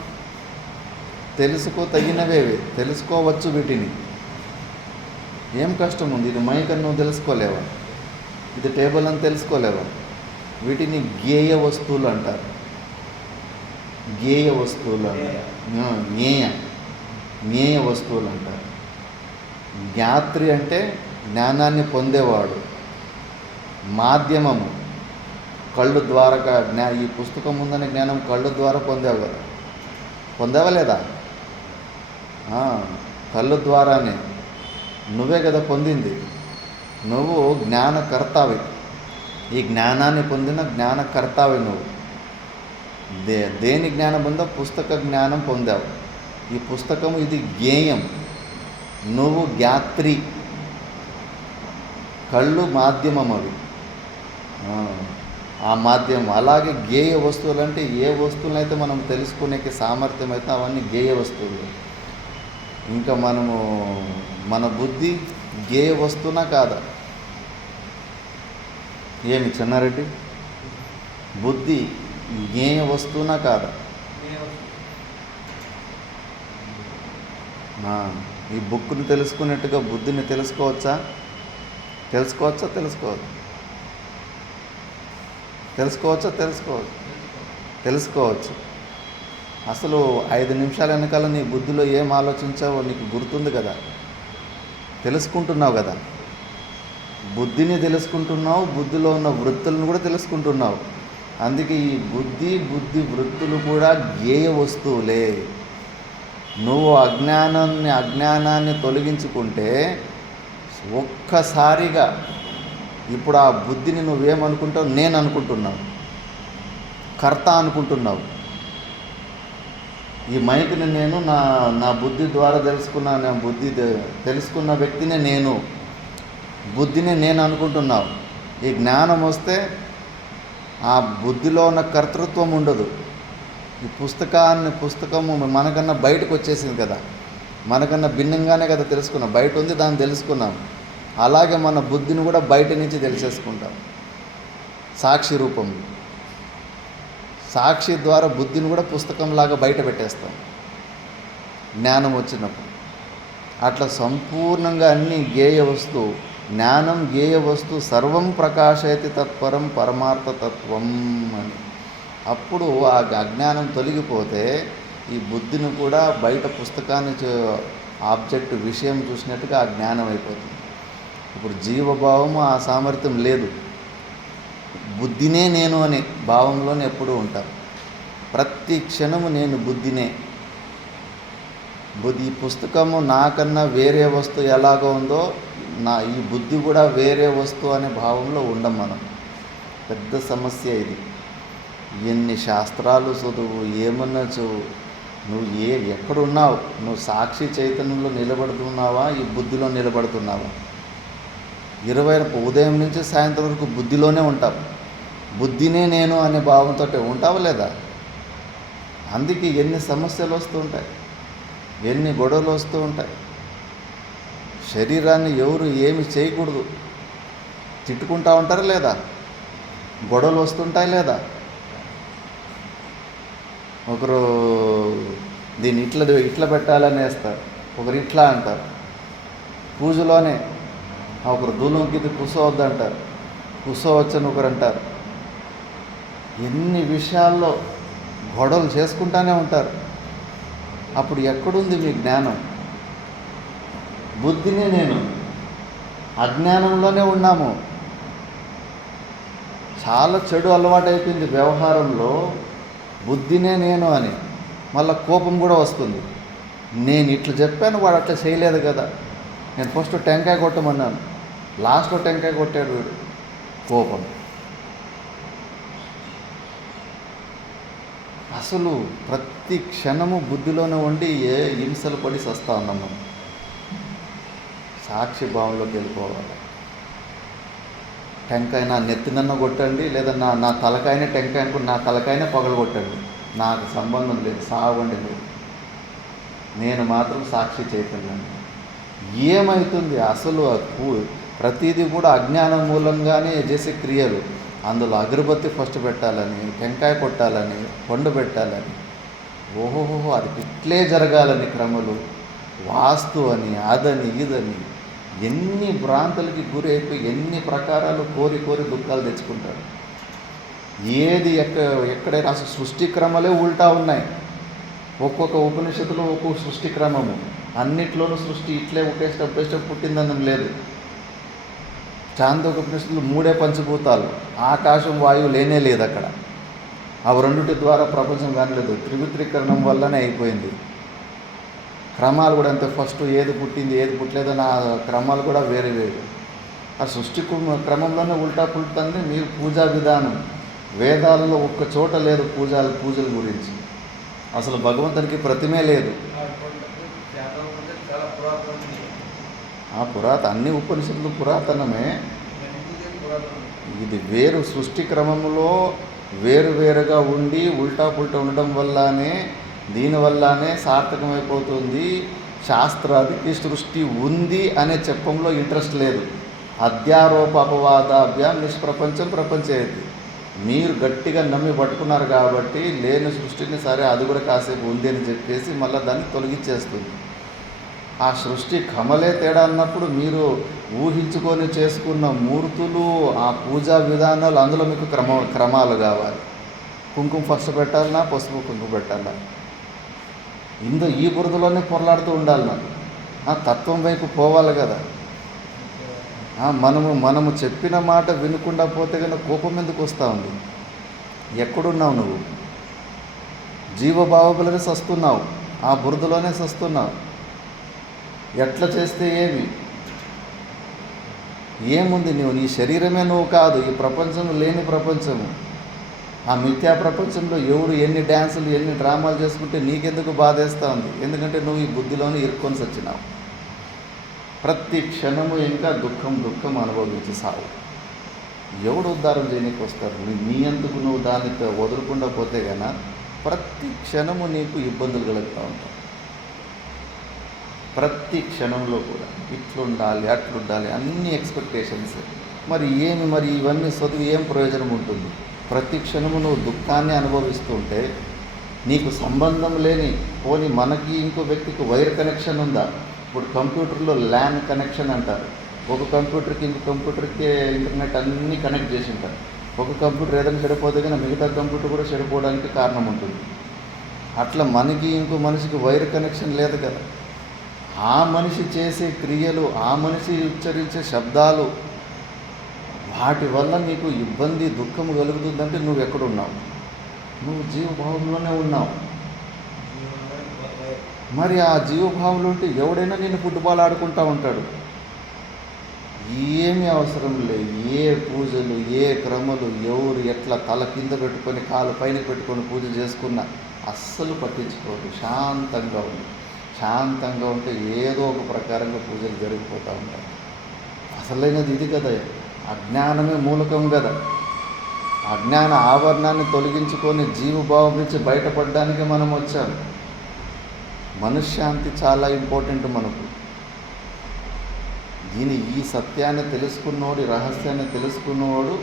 తెలుసుకోదగినవేవి, తెలుసుకోవచ్చు. వీటిని ఏం కష్టం ఉంది? ఇది మైక్ అని నువ్వు తెలుసుకోలేవా? ఇది టేబుల్ అని తెలుసుకోలేవా? వీటిని గేయ వస్తువులు అంటారు. జ్ఞేయ వస్తువులు అంటారు. జ్ఞేయ వస్తువులు అంటారు. జ్ఞాత్రి అంటే జ్ఞానాన్ని పొందేవాడు. మాధ్యమము కళ్ళు ద్వారా ఈ పుస్తకం ఉందనే జ్ఞానం కళ్ళు ద్వారా పొందావు కదా. పొందావా లేదా? కళ్ళు ద్వారానే. నువ్వే కదా పొందింది. నువ్వు జ్ఞానకర్తావి. ఈ జ్ఞానాన్ని పొందిన జ్ఞానకర్తావి నువ్వు. దేని జ్ఞానం పొందావు? పుస్తక జ్ఞానం పొందావు. ఈ పుస్తకము ఇది జ్ఞేయం. నువ్వు జ్ఞాత్రి. కళ్ళు మాధ్యమం అవి, ఆ మాధ్యమం. అలాగే గేయ వస్తువులు అంటే ఏ వస్తువులైతే మనం తెలుసుకునే సామర్థ్యం అయితే అవన్నీ గేయ వస్తువులు. ఇంకా మన బుద్ధి గేయ వస్తువునా కాదా? ఏమి చెన్నారెడ్డి, బుద్ధి జ్ఞేయ వస్తువునా కాదా? ఈ బుక్ని తెలుసుకున్నట్టుగా బుద్ధిని తెలుసుకోవచ్చా? తెలుసుకోవచ్చు. అసలు 5 నిమిషాల వెనకాల నీ బుద్ధిలో ఏం ఆలోచించావో నీకు గుర్తుంది కదా. తెలుసుకుంటున్నావు కదా. బుద్ధిని తెలుసుకుంటున్నావు, బుద్ధిలో ఉన్న వృత్తులను కూడా తెలుసుకుంటున్నావు. అందుకే ఈ బుద్ధి వృత్తులు కూడా జ్ఞేయ వస్తువులే. నువ్వు అజ్ఞానాన్ని తొలగించుకుంటే ఒక్కసారిగా ఇప్పుడు ఆ బుద్ధిని నువ్వేమనుకుంటావు? నేను అనుకుంటున్నావు, కర్త అనుకుంటున్నావు. ఈ మైక్ని నేను నా బుద్ధి ద్వారా తెలుసుకున్న వ్యక్తినే నేను, బుద్ధిని నేను అనుకుంటున్నావు. ఈ జ్ఞానం వస్తే ఆ బుద్ధిలో ఉన్న కర్తృత్వం ఉండదు. ఈ పుస్తకము మనకన్నా బయటకు వచ్చేసింది కదా, మనకన్నా భిన్నంగానే కదా తెలుసుకున్నాం. బయట ఉంది, దాన్ని తెలుసుకున్నాం. అలాగే మన బుద్ధిని కూడా బయట నుంచి తెలిసేసుకుంటాం సాక్షి రూపంలో. సాక్షి ద్వారా బుద్ధిని కూడా పుస్తకంలాగా బయట పెట్టేస్తాం జ్ఞానం వచ్చినప్పుడు. అట్లా సంపూర్ణంగా అన్ని జ్ఞేయ వస్తువు, జ్ఞానం జ్ఞేయ వస్తువు, సర్వం ప్రకాశయతి తత్పరం పరమార్థతత్వం అని. అప్పుడు ఆ అజ్ఞానం తొలగిపోతే ఈ బుద్ధిని కూడా బయట పుస్తకాన్ని ఆబ్జెక్ట్ విషయం చూసినట్టుగా ఆ జ్ఞానం అయిపోతుంది. ఇప్పుడు జీవభావము ఆ సామర్థ్యం లేదు. బుద్ధినే నేను అనే భావంలోనే ఎప్పుడూ ఉంటారు. ప్రతి క్షణము నేను బుద్ధినే. ఈ పుస్తకము నాకన్నా వేరే వస్తువు ఎలాగో ఉందో ఈ బుద్ధి కూడా వేరే వస్తువు అనే భావంలో ఉండం మనం. పెద్ద సమస్య ఇది. ఎన్ని శాస్త్రాలు చదువు, ఏమన్నా చదువు, నువ్వు ఎక్కడున్నావు? నువ్వు సాక్షి చైతన్యంలో నిలబడుతున్నావా, ఈ బుద్ధిలో నిలబడుతున్నావా? ఉదయం నుంచి సాయంత్రం వరకు బుద్ధిలోనే ఉంటావు. బుద్ధినే నేను అనే భావంతో ఉంటావా లేదా? అందుకే ఎన్ని సమస్యలు వస్తూ ఉంటాయి, ఎన్ని గొడవలు వస్తూ ఉంటాయి. శరీరాన్ని ఎవరు ఏమి చేయకూడదు, తిట్టుకుంటూ ఉంటారా లేదా? గొడవలు వస్తుంటాయి లేదా? ఒకరు దీన్ని ఇట్లా పెట్టాలని వేస్తారు, ఒకరు ఇట్లా అంటారు. పూజలోనే ఒకరు దూలం కింద కూర్చోవద్దంటారు, కూర్చోవచ్చని ఒకరు అంటారు. ఎన్ని విషయాల్లో గొడవలు చేసుకుంటానే ఉంటారు. అప్పుడు ఎక్కడుంది మీ జ్ఞానం? బుద్ధినే నేను, అజ్ఞానంలోనే ఉన్నాము. చాలా చెడు అలవాటు అయిపోయింది వ్యవహారంలో. బుద్ధినే నేను అని మళ్ళీ కోపం కూడా వస్తుంది. నేను ఇట్లా చెప్పాను, వాడు అట్లా చేయలేదు కదా. నేను ఫస్ట్ టెంకాయ కొట్టమన్నాను, లాస్ట్లో టెంకాయ కొట్టాడు వీడు. కోపం. అసలు ప్రతి క్షణము బుద్ధిలోనే ఉండి హింసలు పడి వస్తూ ఉన్నాం మనం. సాక్షి భావంలోకి వెళ్ళిపోవాలి. టెంకాయ నా నెత్తినన్న కొట్టండి, లేదా నా తలకాయనే టెంకాయ అనుకుని నా తలకాయనే పగలు కొట్టండి, నాకు సంబంధం లేదు, సావండి లేదు. నేను మాత్రం సాక్షి చైతన్యం. ఏమవుతుంది అసలు? ప్రతిదీ కూడా అజ్ఞానం మూలంగానే చేసే క్రియలు. అందులో అగరబత్తి ఫస్ట్ పెట్టాలని, టెంకాయ కొట్టాలని, పండు పెట్టాలని, ఓహోహో అది ఇట్లే జరగాలని క్రమలు, వాస్తు అని, అదని ఇదని ఎన్ని భ్రాంతులకి గురి అయిపోయి ఎన్ని ప్రకారాలు కోరి దుఃఖాలు తెచ్చుకుంటారు. ఏది ఎక్కడైనా అసలు సృష్టి క్రమాలే ఉల్టా ఉన్నాయి. ఒక్కొక్క ఉపనిషత్తులో ఒక్కొక్క సృష్టి క్రమము. అన్నిట్లోనూ సృష్టి ఇట్లే ఒకేస్తే పుట్టిందని లేదు. చాందోక ఉపనిషత్తులు 3 పంచభూతాలు, ఆకాశం వాయువు లేనే లేదు అక్కడ. అవి రెండింటి ద్వారా ప్రపంచం కానలేదు. త్రివిత్రీకరణం వల్లనే అయిపోయింది. క్రమాలు కూడా అంతే. ఫస్ట్ ఏది పుట్టింది ఏది పుట్టలేదని ఆ క్రమాలు కూడా వేరు వేరు. ఆ సృష్టి క్రమంలోనే ఉల్టా పుల్టుంది. మీరు పూజా విధానం వేదాలలో ఒక్క చోట లేదు పూజల గురించి. అసలు భగవంతునికి ప్రతిమే లేదు. అన్ని ఉపనిషత్తులు పురాతనమే. ఇది వేరు. సృష్టి క్రమంలో వేరుగా ఉండి ఉల్టా పుల్టా ఉండడం వల్లనే, దీనివల్లనే సార్థకమైపోతుంది. శాస్త్రాదికి సృష్టి ఉంది అనే చెప్పంలో ఇంట్రెస్ట్ లేదు. అధ్యారోప అపవాదాభ్యాం నిష్ప్రపంచం ప్రపంచయతి. మీరు గట్టిగా నమ్మి పట్టుకున్నారు కాబట్టి లేని సృష్టిని సరే అది కూడా కాసేపు ఉంది అని చెప్పేసి మళ్ళీ దాన్ని తొలగించేస్తుంది. ఆ సృష్టి కమలే తేడా అన్నప్పుడు మీరు ఊహించుకొని చేసుకున్న మూర్తులు, ఆ పూజా విధానాలు, అందులో మీకు క్రమాలు కావాలి. కుంకుమ ఫస్ట్ పెట్టాలన్నా, పసుపు కుంకుమ పెట్టాలా, ఈ బురదలోనే పొరలాడుతూ ఉండాలి. నాకు ఆ తత్వం వైపు పోవాలి కదా. మనము చెప్పిన మాట వినకుండా పోతే కనుక కోపం ఎందుకు వస్తూ ఉంది? ఎక్కడున్నావు నువ్వు? జీవభావకులనే సస్తున్నావు, ఆ బురదలోనే సస్తున్నావు. ఎట్లా చేస్తే ఏముంది? నువ్వు నీ శరీరమే నువ్వు కాదు, ఈ ప్రపంచం లేని ప్రపంచము. ఆ మిథ్యా ప్రపంచంలో ఎవడు ఎన్ని డ్యాన్సులు ఎన్ని డ్రామాలు చేసుకుంటే నీకెందుకు బాధేస్తూ ఉంది? ఎందుకంటే నువ్వు ఈ బుద్ధిలోనే ఇరుక్కొని సచ్చినావు. ప్రతి క్షణము ఇంకా దుఃఖం అనుభవించి సావు. ఎవడు ఉద్ధారం చేయనీకి వస్తారు? నీ ఎందుకు నువ్వు దాన్ని వదలకుండా పోతే కన్నా ప్రతి క్షణము నీకు ఇబ్బందులు కలుగుతూ ఉంటాయి. ప్రతి క్షణంలో కూడా ఇట్లుండాలి అట్లుండాలి అన్ని ఎక్స్పెక్టేషన్స్. మరి ఇవన్నీ చదివి ఏం ప్రయోజనం ఉంటుంది? ప్రతి క్షణము నువ్వు దుఃఖాన్ని అనుభవిస్తుంటే నీకు సంబంధం లేని, పోనీ మనకి ఇంకో వ్యక్తికి వైర్ కనెక్షన్ ఉందా? ఇప్పుడు కంప్యూటర్లో ల్యాన్ కనెక్షన్ అంటారు. ఒక కంప్యూటర్కి ఇంకో కంప్యూటర్కి ఇంటర్నెట్ అన్నీ కనెక్ట్ చేసి ఉంటారు. ఒక కంప్యూటర్ ఏదైనా చెడిపోతే కానీ మిగతా కంప్యూటర్ కూడా చెడిపోవడానికి కారణం ఉంటుంది. అట్లా మనకి ఇంకో మనిషికి వైర్ కనెక్షన్ లేదు కదా. ఆ మనిషి చేసే క్రియలు, ఆ మనిషి ఉచ్చరించే శబ్దాలు, వాటి వల్ల నీకు ఇబ్బంది దుఃఖం కలుగుతుందంటే నువ్వు ఎక్కడున్నావు? నువ్వు జీవభావంలోనే ఉన్నావు. మరి ఆ జీవభావంలో ఉంటే ఎవడైనా నేను ఫుట్బాల్ ఆడుకుంటూ ఉంటాడు. ఏమీ అవసరం లేదు. ఏ పూజలు ఏ క్రమలు ఎవరు ఎట్లా తల కింద పెట్టుకొని కాలు పైన పెట్టుకొని పూజ చేసుకున్నా అస్సలు పట్టించుకోరు. శాంతంగా ఉంటే ఏదో ఒక ప్రకారంగా పూజలు జరిగిపోతూ ఉంటాయి. అసలైనది ఇది కదా. అజ్ఞానమే మూలకం కదా. అజ్ఞాన ఆవరణాన్ని తొలగించుకొని జీవభావం నుంచి బయటపడడానికి మనం వచ్చాము. మనశ్శాంతి చాలా ఇంపార్టెంట్ మనకు. ఈ సత్యాన్ని తెలుసుకున్నోడు, రహస్యాన్ని తెలుసుకున్నవాడు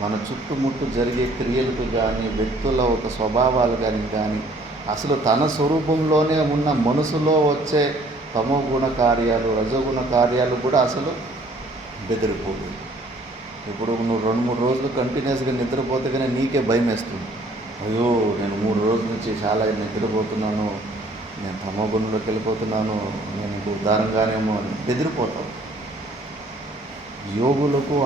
మన చుట్టుముట్టు జరిగే క్రియలకు కానీ వ్యక్తుల ఒక స్వభావాలు కానీ అసలు తన స్వరూపంలోనే ఉన్న మనసులో వచ్చే తమోగుణ కార్యాలు రజోగుణ కార్యాలు కూడా అసలు బెదిరిపోదు. ఇప్పుడు నువ్వు 2-3 రోజులు కంటిన్యూస్గా నిద్రపోతే కానీ నీకే భయం వేస్తుంది. అయ్యో నేను 3 రోజుల నుంచి చాలా నిద్రపోతున్నాను, నేను తమోగుణంలోకి వెళ్ళిపోతున్నాను, నేను ఇంక ఉద్ధారంగానేమో అని బెదిరిపోతావు. యోగులకు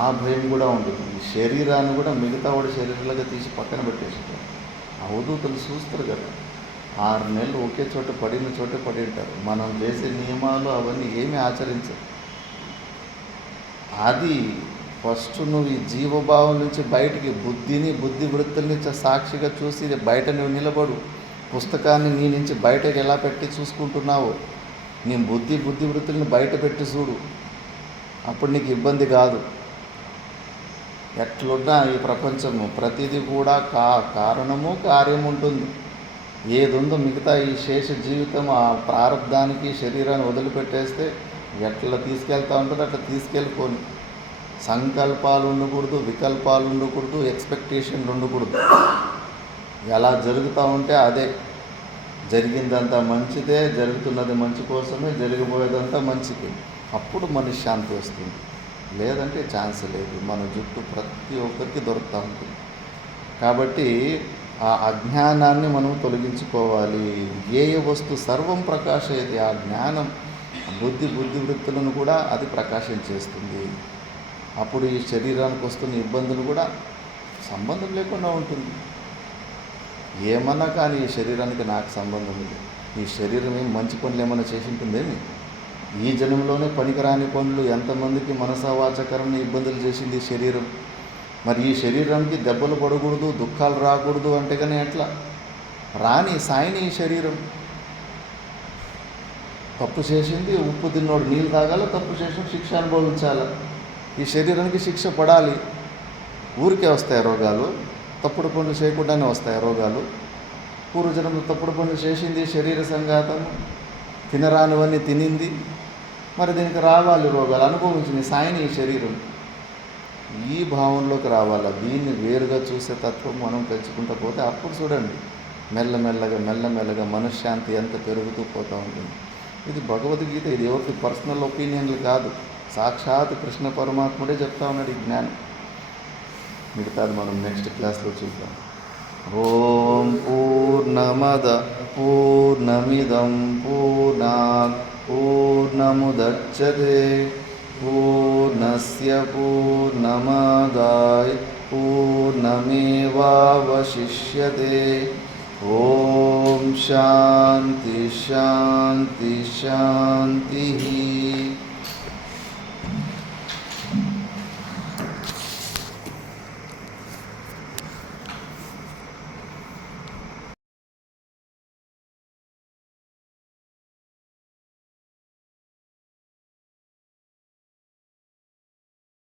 ఆ భయం కూడా ఉంటుంది. శరీరాన్ని కూడా మిగతా వాడి శరీరాలుగా తీసి పక్కన పెట్టేసుకుంటారు. అవధూతలు చూస్తారు కదా, 6 నెలలు ఒకే చోట పడి ఉంటారు. మనం చేసే నియమాలు అవన్నీ ఏమీ ఆచరించరు. అది ఫస్ట్ నువ్వు ఈ జీవభావం నుంచి బయటికి బుద్ధి వృత్తుల్ని సాక్షిగా చూసి బయట నువ్వు నిలబడు. పుస్తకాన్ని నీ నుంచి బయటకు ఎలా పెట్టి చూసుకుంటున్నావో నీ బుద్ధి వృత్తుల్ని బయట పెట్టి చూడు. అప్పుడు నీకు ఇబ్బంది కాదు. ఎట్లున్నా ఈ ప్రపంచము ప్రతిదీ కూడా కారణము కార్యం ఉంటుంది. ఏది ఉందో మిగతా ఈ శేష జీవితం ఆ ప్రారంధానికి శరీరాన్ని వదిలిపెట్టేస్తే ఎట్లా తీసుకెళ్తా ఉంటుందో అట్లా తీసుకెళ్ళిపోని. సంకల్పాలు ఉండకూడదు, వికల్పాలు ఉండకూడదు, ఎక్స్పెక్టేషన్లు ఉండకూడదు. ఎలా జరుగుతూ ఉంటే అదే. జరిగిందంతా మంచిదే, జరుగుతున్నది మంచి కోసమే, జరిగిపోయేదంతా మంచికి. అప్పుడు మనకి శాంతి వస్తుంది. లేదంటే ఛాన్స్ లేదు. మన జుట్టు ప్రతి ఒక్కరికి దొరుకుతూ ఉంటుంది. కాబట్టి ఆ అజ్ఞానాన్ని మనం తొలగించుకోవాలి. ఏ వస్తు సర్వం ప్రకాశయతి. ఆ జ్ఞానం బుద్ధి వృత్తులను కూడా అది ప్రకాశం చేస్తుంది. అప్పుడు ఈ శరీరానికి వస్తున్న ఇబ్బందులు కూడా సంబంధం లేకుండా ఉంటుంది. ఏమన్నా కానీ ఈ శరీరానికి నాకు సంబంధం లేదు. ఈ శరీరం ఏం మంచి పనులు ఏమైనా చేసి ఉంటుందేమి? ఈ జన్మలోనే పనికిరాని పనులు ఎంతమందికి మనసావాచకరమైన ఇబ్బందులు చేసింది ఈ శరీరం. మరి ఈ శరీరానికి దెబ్బలు పడకూడదు, దుఃఖాలు రాకూడదు అంటే కానీ ఎట్లా? రాని సాయిని ఈ శరీరం తప్పు చేసింది. ఉప్పు తిన్నోడు నీళ్ళు తాగాల, తప్పు చేసిన శిక్ష అనుభవించాలి. ఈ శరీరానికి శిక్ష పడాలి. ఊరికే వస్తాయి రోగాలు, తప్పుడు పనులు చేయకుండానే వస్తాయి రోగాలు. పూర్వజన్మలో తప్పుడు పనులు చేసింది శరీర సంఘాతము, తినరానివన్నీ తినింది. మరి దీనికి రావాలి రోగాలు, అనుభవించింది సాయిని ఈ శరీరం. ఈ భావంలోకి రావాలా. దీన్ని వేరుగా చూసే తత్వం మనం పెంచుకుంటూ పోతే అప్పుడు చూడండి మెల్లమెల్లగా మనశ్శాంతి ఎంత పెరుగుతూ పోతూ ఉంటుంది. ఇది భగవద్గీత. ఇది ఎవరికి పర్సనల్ ఒపీనియన్లు కాదు. సాక్షాత్ కృష్ణ పరమాత్ముడే చెప్తా ఉన్నాడు ఈ జ్ఞానం. మిగతాది మనం నెక్స్ట్ క్లాస్లో చూద్దాం. ఓం పూర్ణమద పూర్ణమిదం పూర్ణాత్ పూర్ణముదచ్యతే पूर्णस्य पूर्णमादाय पूर्णमेवावशिष्यते। ॐ शान्ति शान्ति शान्तिः।